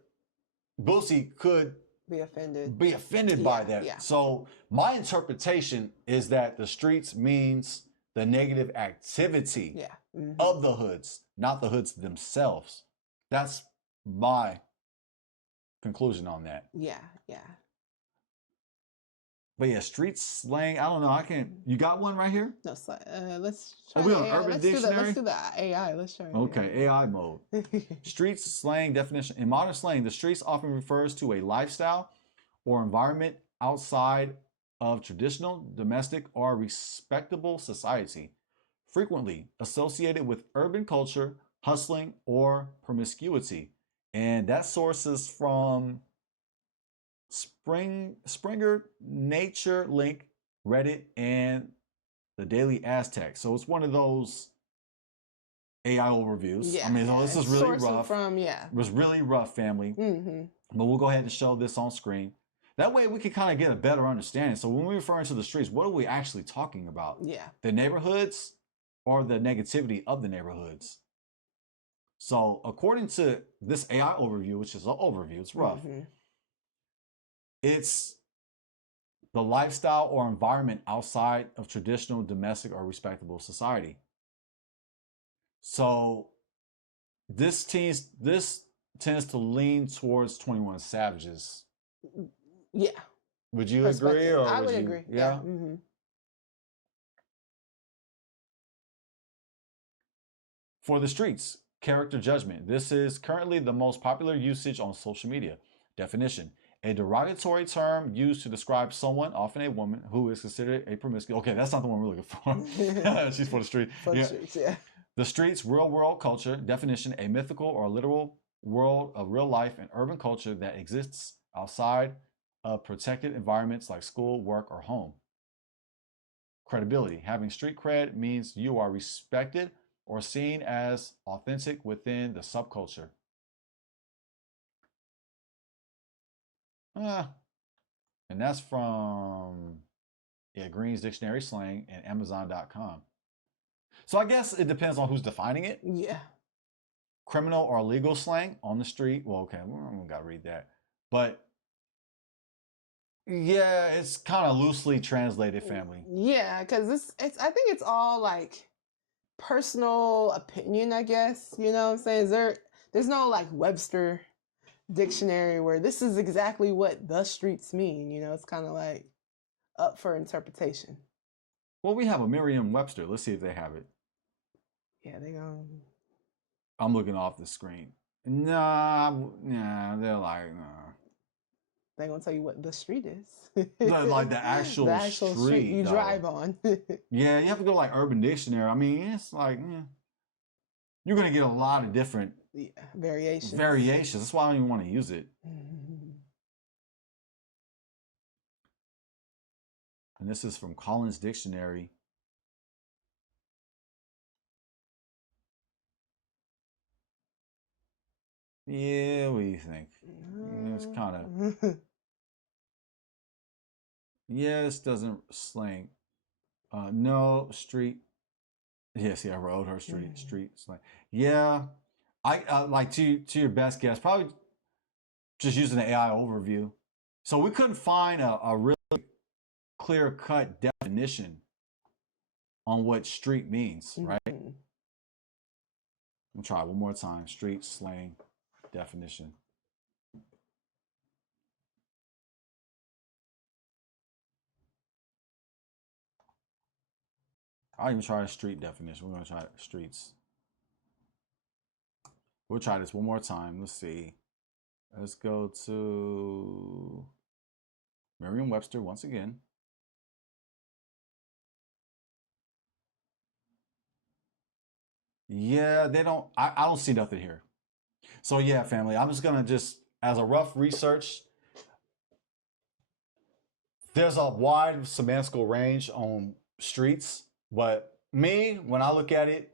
Boosie could be offended by that. Yeah. So my interpretation is that the streets means the negative activity of the hoods, not the hoods themselves. That's my conclusion on that. Yeah. But yeah, street slang. I don't know. I can't. You got one right here? No, let's try Are we the on AI. Urban Let's Dictionary? do the AI. Let's try. Okay, AI mode. Streets slang definition. In modern slang, the streets often refers to a lifestyle or environment outside of traditional, domestic, or respectable society, frequently associated with urban culture, hustling, or promiscuity. And that source is from Springer, Nature Link, Reddit, and the Daily Aztec. So it's one of those AI overviews. Yeah, I mean, so this is really rough. It was really rough, family. Mm-hmm. But we'll go ahead and show this on screen. That way we can kind of get a better understanding. So when we're referring to the streets, what are we actually talking about? Yeah. The neighborhoods or the negativity of the neighborhoods? So according to this AI overview, which is an overview, it's rough. Mm-hmm. It's the lifestyle or environment outside of traditional, domestic, or respectable society. So this tends to lean towards 21 Savage's. Yeah. Would you agree? Or I would agree. Yeah. Mm-hmm. For the streets, character judgment. This is currently the most popular usage on social media. Definition: a derogatory term used to describe someone, often a woman, who is considered a promiscuous. Okay, that's not the one we're looking for. She's for the street. For the streets, yeah. The streets, real world culture. Definition: a mythical or literal world of real life and urban culture that exists outside of protected environments like school, work, or home. Credibility. Having street cred means you are respected or seen as authentic within the subculture. And that's from Green's Dictionary Slang and Amazon.com. So I guess it depends on who's defining it. Yeah. Criminal or legal slang on the street. Well, okay, we don't gotta read that. But yeah, it's kind of loosely translated, family. Yeah, because I think it's all like personal opinion, I guess. You know what I'm saying? There's no like Webster dictionary where this is exactly what the streets mean. You know, it's kind of like up for interpretation. Well, we have a Merriam-Webster. Let's see if they have it. Yeah, they go. I'm looking off the screen. Nah, they're like, nah. They're gonna tell you what the street is. Like the actual street you drive on. Yeah, you have to go like Urban Dictionary. I mean, it's like you're gonna get a lot of different variations. That's why I don't even want to use it. And this is from Collins Dictionary. Yeah, what do you think? It's kind of. Yeah, this doesn't slang. No, street. Yes, yeah, road or street slang. Yeah, I like to your best guess, probably just using the AI overview. So we couldn't find a really clear-cut definition on what street means, right? We'll try one more time. Street slang definition. I'll even try a street definition. We're going to try streets. We'll try this one more time. Let's see. Let's go to Merriam-Webster once again. Yeah, they don't, I don't see nothing here. So yeah, family, I'm just going to as a rough research, there's a wide semantical range on streets. But me, when I look at it,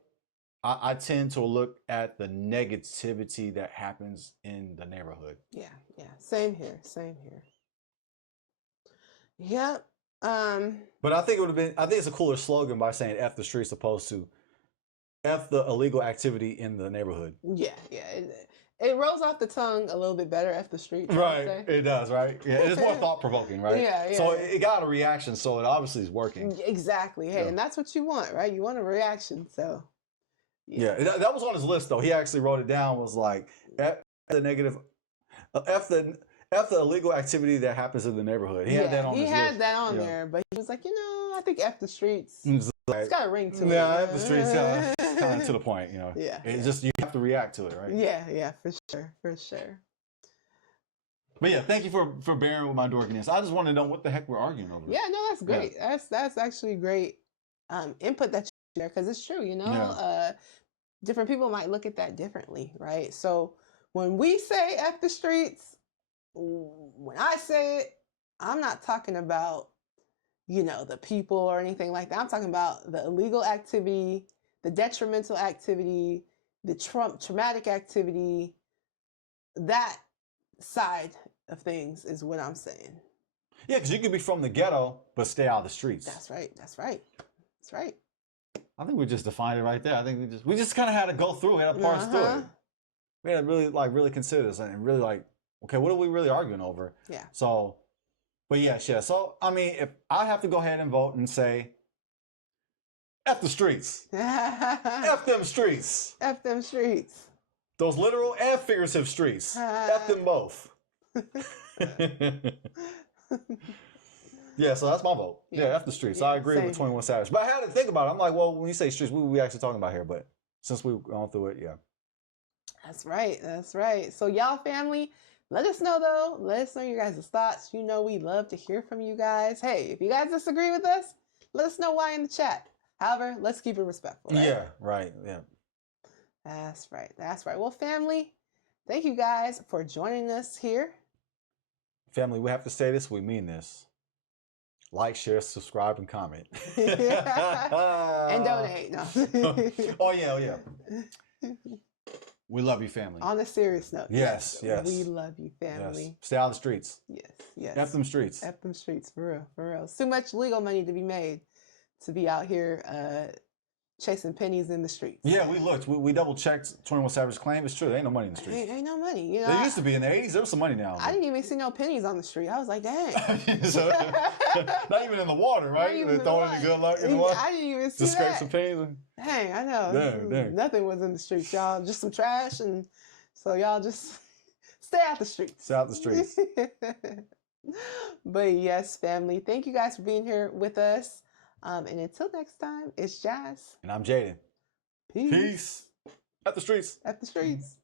I tend to look at the negativity that happens in the neighborhood. Yeah. Same here. Yep. But I think it's a cooler slogan by saying F the streets opposed to F the illegal activity in the neighborhood. Yeah. It rolls off the tongue a little bit better, F the streets. Right, it does, right? Yeah, it's more thought-provoking, right? Yeah. So it got a reaction, so it obviously is working. Exactly. Hey, and that's what you want, right? You want a reaction, so. Yeah, that was on his list, though. He actually wrote it down, was like, F the negative, F F the illegal activity that happens in the neighborhood. He had that on he his had list. that on Yeah. there, but he was like, I think F the streets. It's It's got a ring to it. Yeah, F the streets kind of to the point, Yeah. It's just you have to react to it, right? Yeah, for sure. But yeah, thank you for bearing with my dorkiness. I just want to know what the heck we're arguing over. Yeah, no, that's great. That's actually great input that you share, because it's true. Different people might look at that differently, right? So when we say F the streets, when I say it, I'm not talking about the people or anything like that. I'm talking about the illegal activity, the detrimental activity, the traumatic activity. That side of things is what I'm saying. Yeah, because you could be from the ghetto but stay out of the streets. That's right. I think we just defined it right there. I think we just kind of had to go through. We had to parse through it. We had to really consider this and really okay, what are we really arguing over? Yeah. So, but yeah. So I mean, if I have to go ahead and vote and say, F the streets, F them streets, F them streets. Those literal and figurative streets. F them both. Yeah, so that's my vote. Yeah, F the streets. I agree with 21 Savage. But I had to think about it. I'm like, well, when you say streets, what are we actually talking about here? But since we've gone through it, yeah. That's right. So y'all family, let us know though. Let us know your guys' thoughts. We love to hear from you guys. Hey, if you guys disagree with us, let us know why in the chat. However, let's keep it respectful. Right? Yeah, right. Yeah. That's right. Well, family, thank you guys for joining us here. Family, we have to say this. We mean this. Like, share, subscribe, and comment. And donate. No. Oh, yeah. We love you, family. On a serious note. Yes. We love you, family. Yes. Stay out of the streets. Yes. F them streets. F them streets, for real. It's too much legal money to be made to be out here chasing pennies in the streets. Yeah, we looked. We double checked 21 Savage claim. It's true. There ain't no money in the streets. Ain't no money. There used to be in the 80s. There was some money now. I didn't even see no pennies on the street. I was like, dang. So, not even in the water, right? They're throwing in good luck in the water. I didn't even see Just scrape that. some pennies. Dang, I know. Dang. Nothing was in the streets, y'all. Just some trash. And so y'all just stay out the streets. Stay out the streets. But yes, family, thank you guys for being here with us. And until next time, it's Jazz. And I'm Jaden. Peace. Peace. At the streets. At the streets.